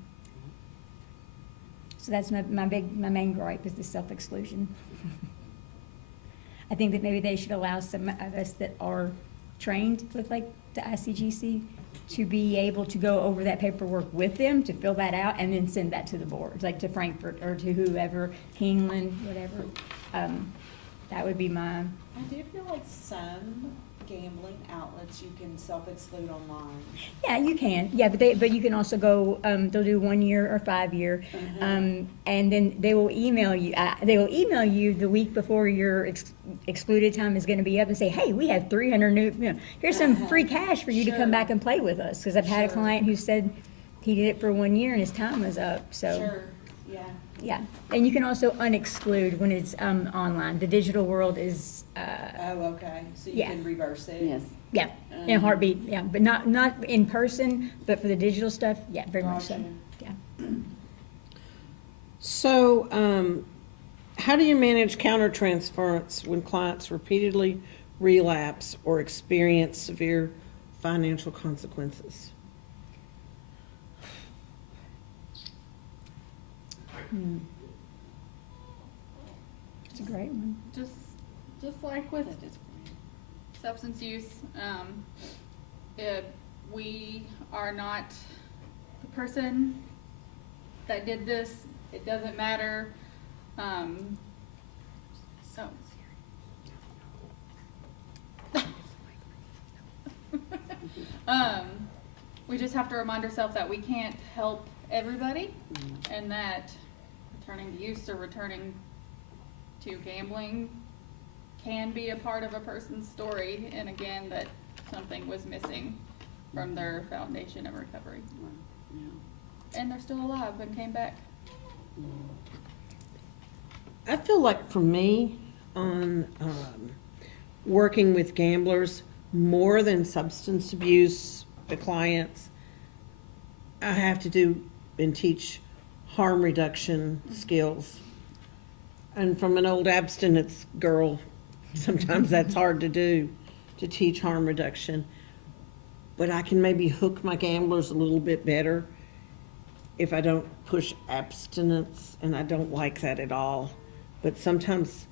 So that's my main gripe is the self-exclusion. I think that maybe they should allow some of us that are trained with the ICGC to be able to go over that paperwork with them, to fill that out, and then send that to the board, like to Frankfurt or to whoever, Keeneland, whatever. That would be my. I do feel like some gambling outlets you can self-exclude online. Yeah, you can. Yeah, but you can also go. They'll do 1 year or 5 year, and then they will email you. They will email you the week before your excluded time is going to be up and say, "Hey, we have 300 new. Here's some free cash for you to come back and play with us." Because I've had a client who said he did it for 1 year and his time was up. So. Sure. Yeah. Yeah, and you can also unexclude when it's online. The digital world is. Oh, okay. So you yeah. can reverse it. Yes. Yeah, in a heartbeat. Yeah, but not in person. But for the digital stuff, yeah, very much so. Yeah. So, how do you manage countertransference when clients repeatedly relapse or experience severe financial consequences? It's a great one. Just like with substance use, if we are not the person that did this, it doesn't matter. So. We just have to remind ourselves that we can't help everybody, and that returning to use or returning to gambling can be a part of a person's story, and again, that something was missing from their foundation of recovery. And they're still alive and came back. I feel like for me, on working with gamblers, more than substance abuse clients, I have to do and teach harm reduction skills. And from an old abstinence girl, sometimes that's hard to do, to teach harm reduction. But I can maybe hook my gamblers a little bit better if I don't push abstinence, and I don't like that at all. But sometimes,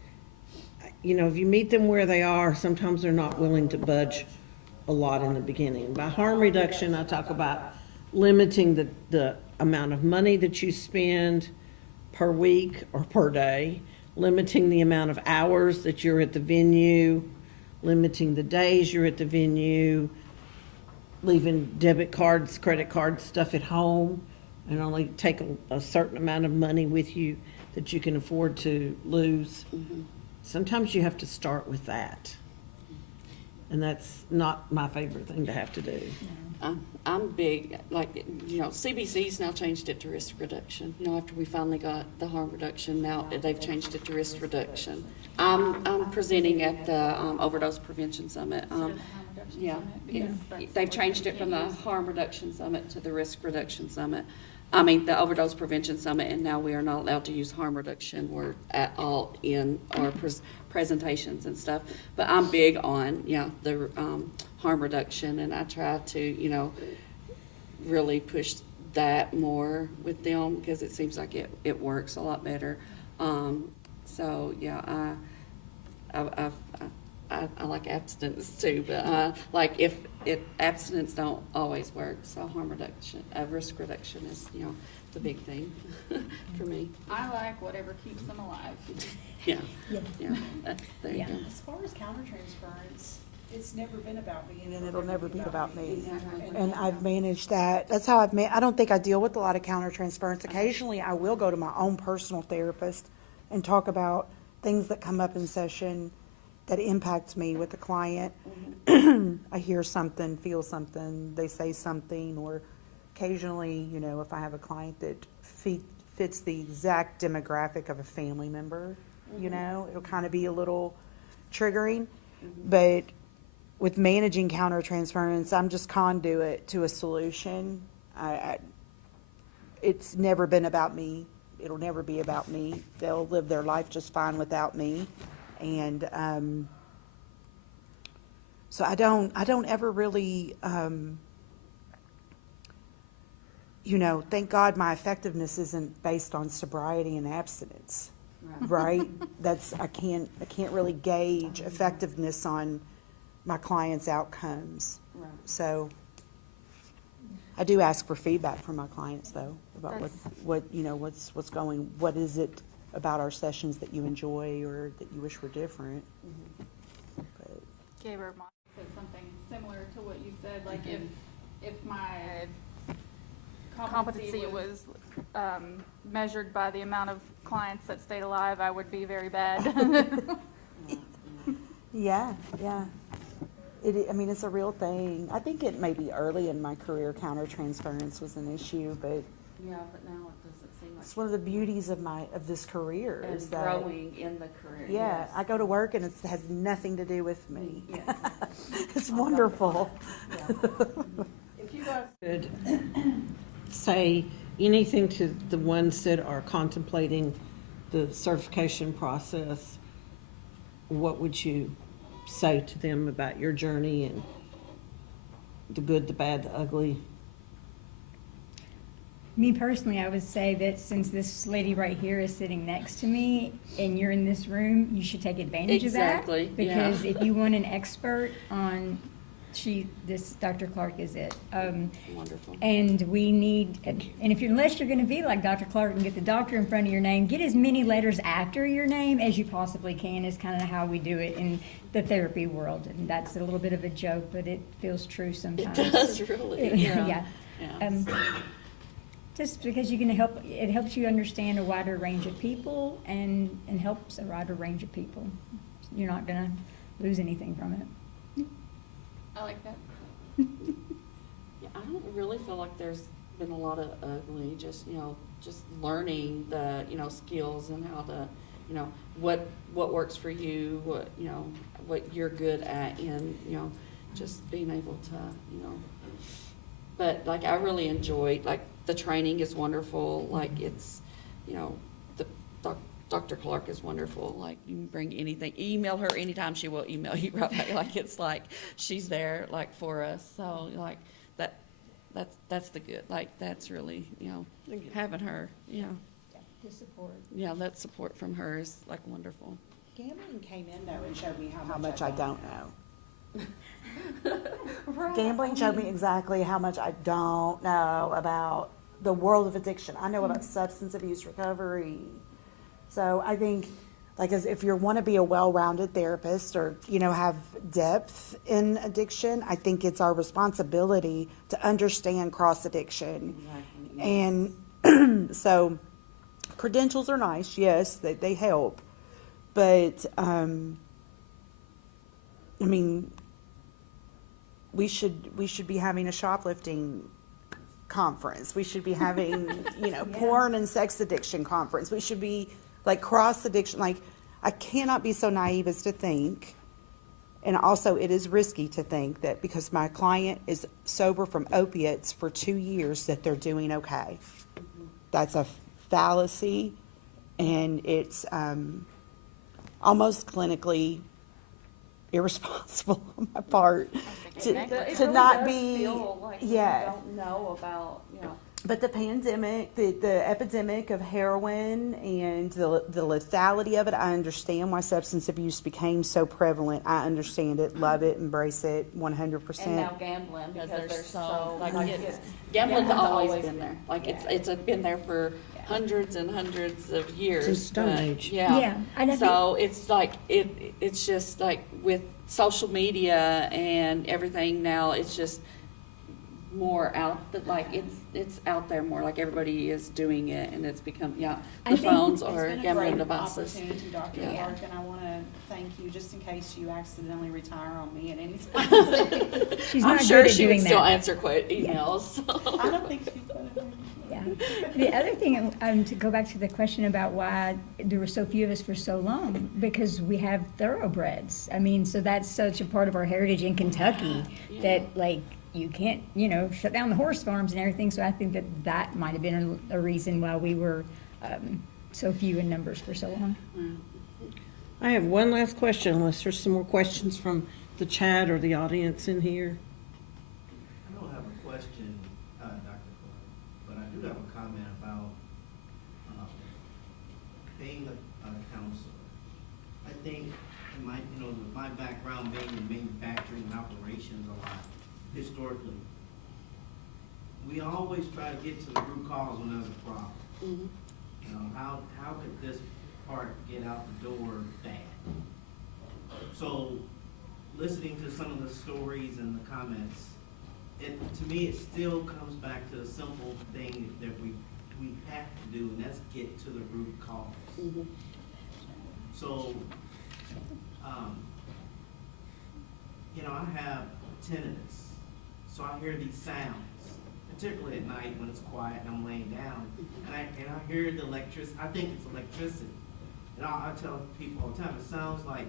if you meet them where they are, sometimes they're not willing to budge a lot in the beginning. By harm reduction, I talk about limiting the amount of money that you spend per week or per day, limiting the amount of hours that you're at the venue, limiting the days you're at the venue, leaving debit cards, credit cards, stuff at home, and only take a certain amount of money with you that you can afford to lose. Sometimes you have to start with that. And that's not my favorite thing to have to do. I'm big, like, CBC's now changed it to risk reduction. After we finally got the harm reduction, now they've changed it to risk reduction. I'm presenting at the Overdose Prevention Summit. They've changed it from the Harm Reduction Summit to the Risk Reduction Summit. The Overdose Prevention Summit, and now we are not allowed to use harm reduction word at all in our presentations and stuff. But I'm big on, the harm reduction, and I try to, really push that more with them because it seems like it works a lot better. So yeah, I like abstinence too, but like if abstinence don't always work, so harm reduction, risk reduction is the big thing for me. I like whatever keeps them alive. Yeah. There you go. As far as countertransference, it's never been about me. And it'll never be about me. And I've managed that. That's how I don't think I deal with a lot of countertransference. Occasionally, I will go to my own personal therapist and talk about things that come up in session that impact me with the client. I hear something, feel something, they say something, or occasionally, if I have a client that fits the exact demographic of a family member, it'll kind of be a little triggering. But with managing countertransference, I'm just conduit to a solution. It's never been about me. It'll never be about me. They'll live their life just fine without me. And so I don't ever really, thank God my effectiveness isn't based on sobriety and abstinence, right? I can't really gauge effectiveness on my clients' outcomes. Right. So I do ask for feedback from my clients though about what is it about our sessions that you enjoy or that you wish were different. But Gaber said something similar to what you said, like if my competency was measured by the amount of clients that stayed alive, I would be very bad. yeah. It's a real thing. I think it may be early in my career countertransference was an issue, but Yeah, but now it doesn't seem like. it's one of the beauties of this career And is that growing in the career. yeah, yes. I go to work and it has nothing to do with me. Yeah. It's wonderful. If you guys could say anything to the ones that are contemplating the certification process, what would you say to them about your journey and the good, the bad, the ugly? Me personally, I would say that since this lady right here is sitting next to me and you're in this room, you should take advantage Exactly, of that. yeah. Because if you want an expert on, Dr. Clark is it. Wonderful. And we need, and unless you're gonna be like Dr. Clark and get the doctor in front of your name, get as many letters after your name as you possibly can is kind of how we do it in the therapy world. And that's a little bit of a joke, but it feels true sometimes. It does really. Yeah. Yeah. Just because it helps you understand a wider range of people and helps a wider range of people. You're not gonna lose anything from it. I like that. Yeah, I don't really feel like there's been a lot of ugly, just learning the, skills and how to, what works for you, what you're good at, and, just being able to, but like I really enjoyed, like the training is wonderful, like it's, Dr. Clark is wonderful. Like you can bring anything, email her anytime, she will email you right back. Like it's like she's there like for us. So like that's the good. Like that's really having her. The support. Yeah, that support from her is like wonderful. Gambling came in though and showed me How much I don't know. Gambling showed me exactly how much I don't know about the world of addiction. I know about substance abuse recovery. So I think like as if you want to be a well-rounded therapist or, you know, have depth in addiction, I think it's our responsibility to understand cross-addiction. And so credentials are nice, yes, they help. But, I mean, we should be having a shoplifting conference. We should be having, you know, porn and sex addiction conference. We should be like cross addiction. Like, I cannot be so naive as to think, and also it is risky to think that because my client is sober from opiates for 2 years that they're doing okay. That's a fallacy, and it's almost clinically irresponsible on my part to not be, yeah. Don't know about, you know. But the pandemic, the epidemic of heroin and the lethality of it, I understand why substance abuse became so prevalent. I understand it, love it, embrace it 100%. And now gambling, because they're so, like, gambling's always been there. Like, it's been there for hundreds and hundreds of years. Since Stone but, Age. Yeah, and I So it's like, it's just like with social media and everything now, it's just more out, like, it's out there more, like everybody is doing it, and it's become, the phones are gambling devices. It's been a great opportunity, Dr. Yeah. Clark, and I want to thank you, just in case you accidentally retire on me at any time. She's I'm not sure good at she would doing still that. answer emails. So. I don't think she's going to. Yeah. The other thing, to go back to the question about why there were so few of us for so long, because we have thoroughbreds. I mean, so that's such a part of our heritage in Kentucky that, like, you can't, you know, shut down the horse farms and everything. So I think that might have been a reason why we were so few in numbers for so long. I have one last question, unless there's some more questions from the chat or the audience in here. I don't have a question, Dr. Clark, but I do have a comment about being a counselor. I think in my, you know, with my background being in manufacturing and operations a lot, historically, we always try to get to the root cause when there's a problem. Mm-hmm. You know, how could this part get out the door bad? So, listening to some of the stories and the comments, to me, it still comes back to a simple thing that we have to do, and that's get to the root cause. Mm-hmm. So, you know, I have tinnitus, so I hear these sounds, particularly at night when it's quiet and I'm laying down, and I hear the electricity. I think it's electricity, and I tell people all the time, it sounds like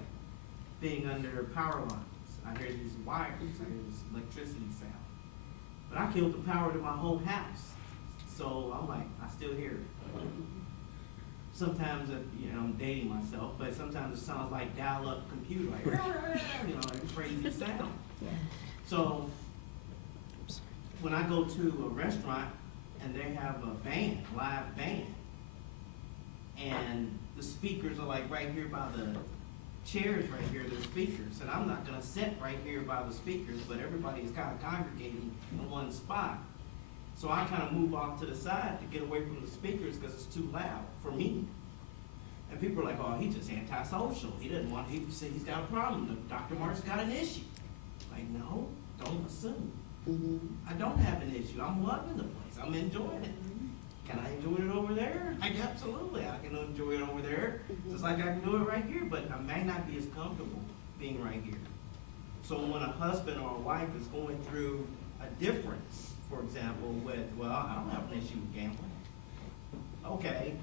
being under power lines. I hear these wires, I hear this electricity sound, but I killed the power to my whole house, so I'm like, I still hear it. Sometimes, you know, I'm dating myself, but sometimes it sounds like dial-up computer, like, you know, like a crazy sound. So, when I go to a restaurant and they have a band, live band, and the speakers are like right here by the chairs right here, the speakers, and I'm not gonna sit right here by the speakers, but everybody is kind of congregating in one spot. So I kind of move off to the side to get away from the speakers because it's too loud for me. And people are like, oh, he's just antisocial. He doesn't want, he said he's got a problem. Dr. Mark's got an issue. Like, no, don't assume. Mm-hmm. I don't have an issue. I'm loving the place. I'm enjoying it. Can I enjoy it over there? Absolutely. I can enjoy it over there, just like I can do it right here, but I may not be as comfortable being right here. So when a husband or a wife is going through a difference, for example, with, well, I don't have an issue with gambling. Okay,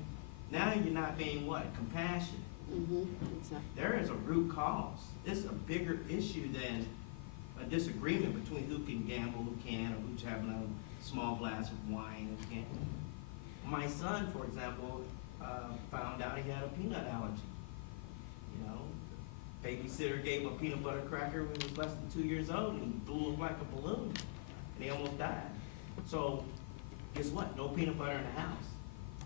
now you're not being what? Compassionate. Mm-hmm. Exactly. There is a root cause. It's a bigger issue than a disagreement between who can gamble, who can, or who's having a small glass of wine and can't. My son, for example, found out he had a peanut allergy. You know, babysitter gave him a peanut butter cracker when he was less than 2 years old, and he blew up like a balloon, and he almost died. So, guess what? No peanut butter in the house.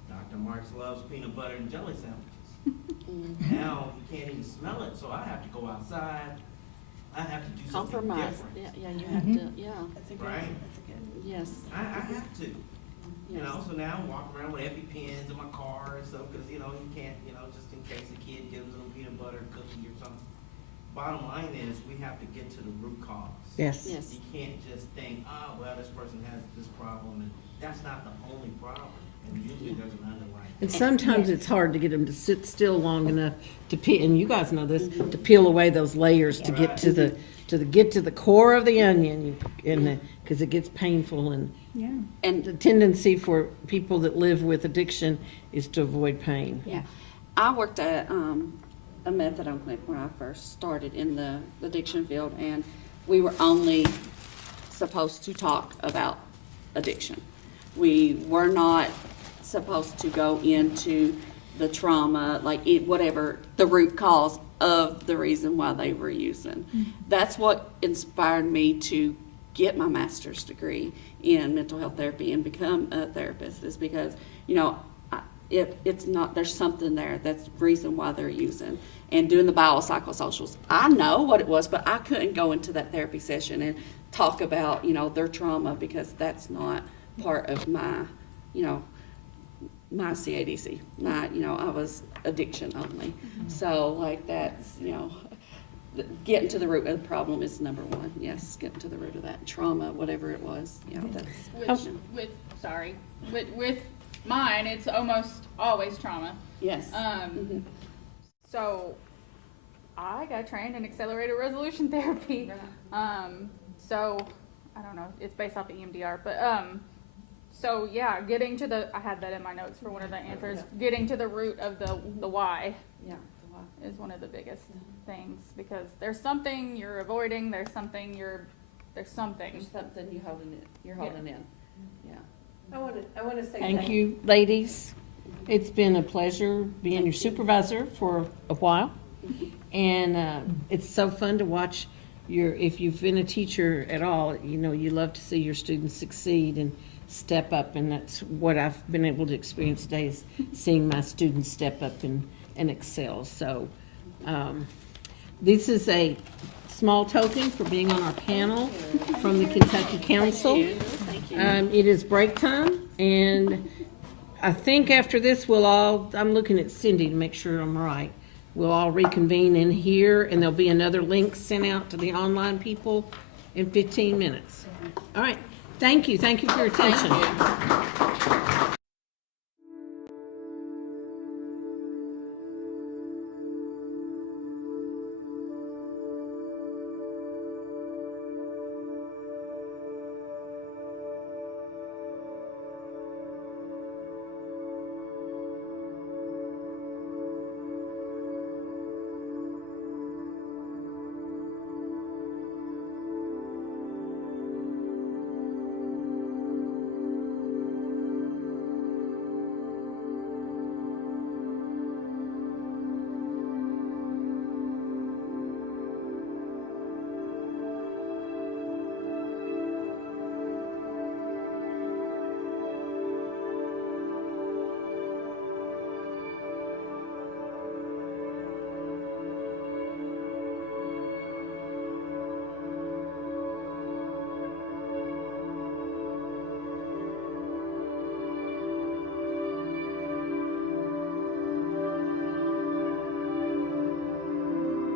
Dr. Marks loves peanut butter and jelly sandwiches. Now he can't even smell it, so I have to go outside. I have to do something Compromise. different. Yeah, you have to. Yeah. That's a good, Right. that's a good. Yes. I have to. You Yes. know, so now I'm walking around with EpiPens in my car and stuff, because, you know, you can't, you know, just in case a kid gives a butter cookie or something. Bottom line is, we have to get to the root cause. Yes. Yes. You can't just think, oh, well, this person has this problem, and that's not the only problem. And usually there's an underlying. And sometimes it's hard to get them to sit still long enough to peel, and you guys know this, to peel away those layers to get to the core of the onion, because it gets painful, and Yeah. And the tendency for people that live with addiction is to avoid pain. yeah, I worked at a methadone clinic when I first started in the addiction field, and we were only supposed to talk about addiction. We were not supposed to go into the trauma, like whatever the root cause of the reason why they were using. That's what inspired me to get my master's degree in mental health therapy and become a therapist, is because, you know, it's not, there's something there that's the reason why they're using. And doing the biopsychosocials, I know what it was, but I couldn't go into that therapy session and talk about, you know, their trauma, because that's not part of my, you know, my CADC. I was addiction only. So like that's, you know, getting to the root of the problem is number one. Yes, getting to the root of that trauma, whatever it was. You know, that's With mine, it's almost always trauma. yes. So I got trained in accelerated resolution therapy. So I don't know, it's based off of EMDR, but so yeah, I had that in my notes for one of the answers. Getting to the root of the why Yeah. is one of the biggest things, because there's something you're avoiding, there's something There's something you're holding in. Yeah. I want to say thank you, ladies. It's been a pleasure being your supervisor for a while. And it's so fun to watch if you've been a teacher at all, you know, you love to see your students succeed and step up. And that's what I've been able to experience today, is seeing my students step up and excel. So this is a small token for being on our panel from the Kentucky Council. Thank you. It is break time, and I think after this I'm looking at Cindy to make sure I'm right. We'll all reconvene in here, and there'll be another link sent out to the online people in 15 minutes. All right. Thank you. Thank you for your attention.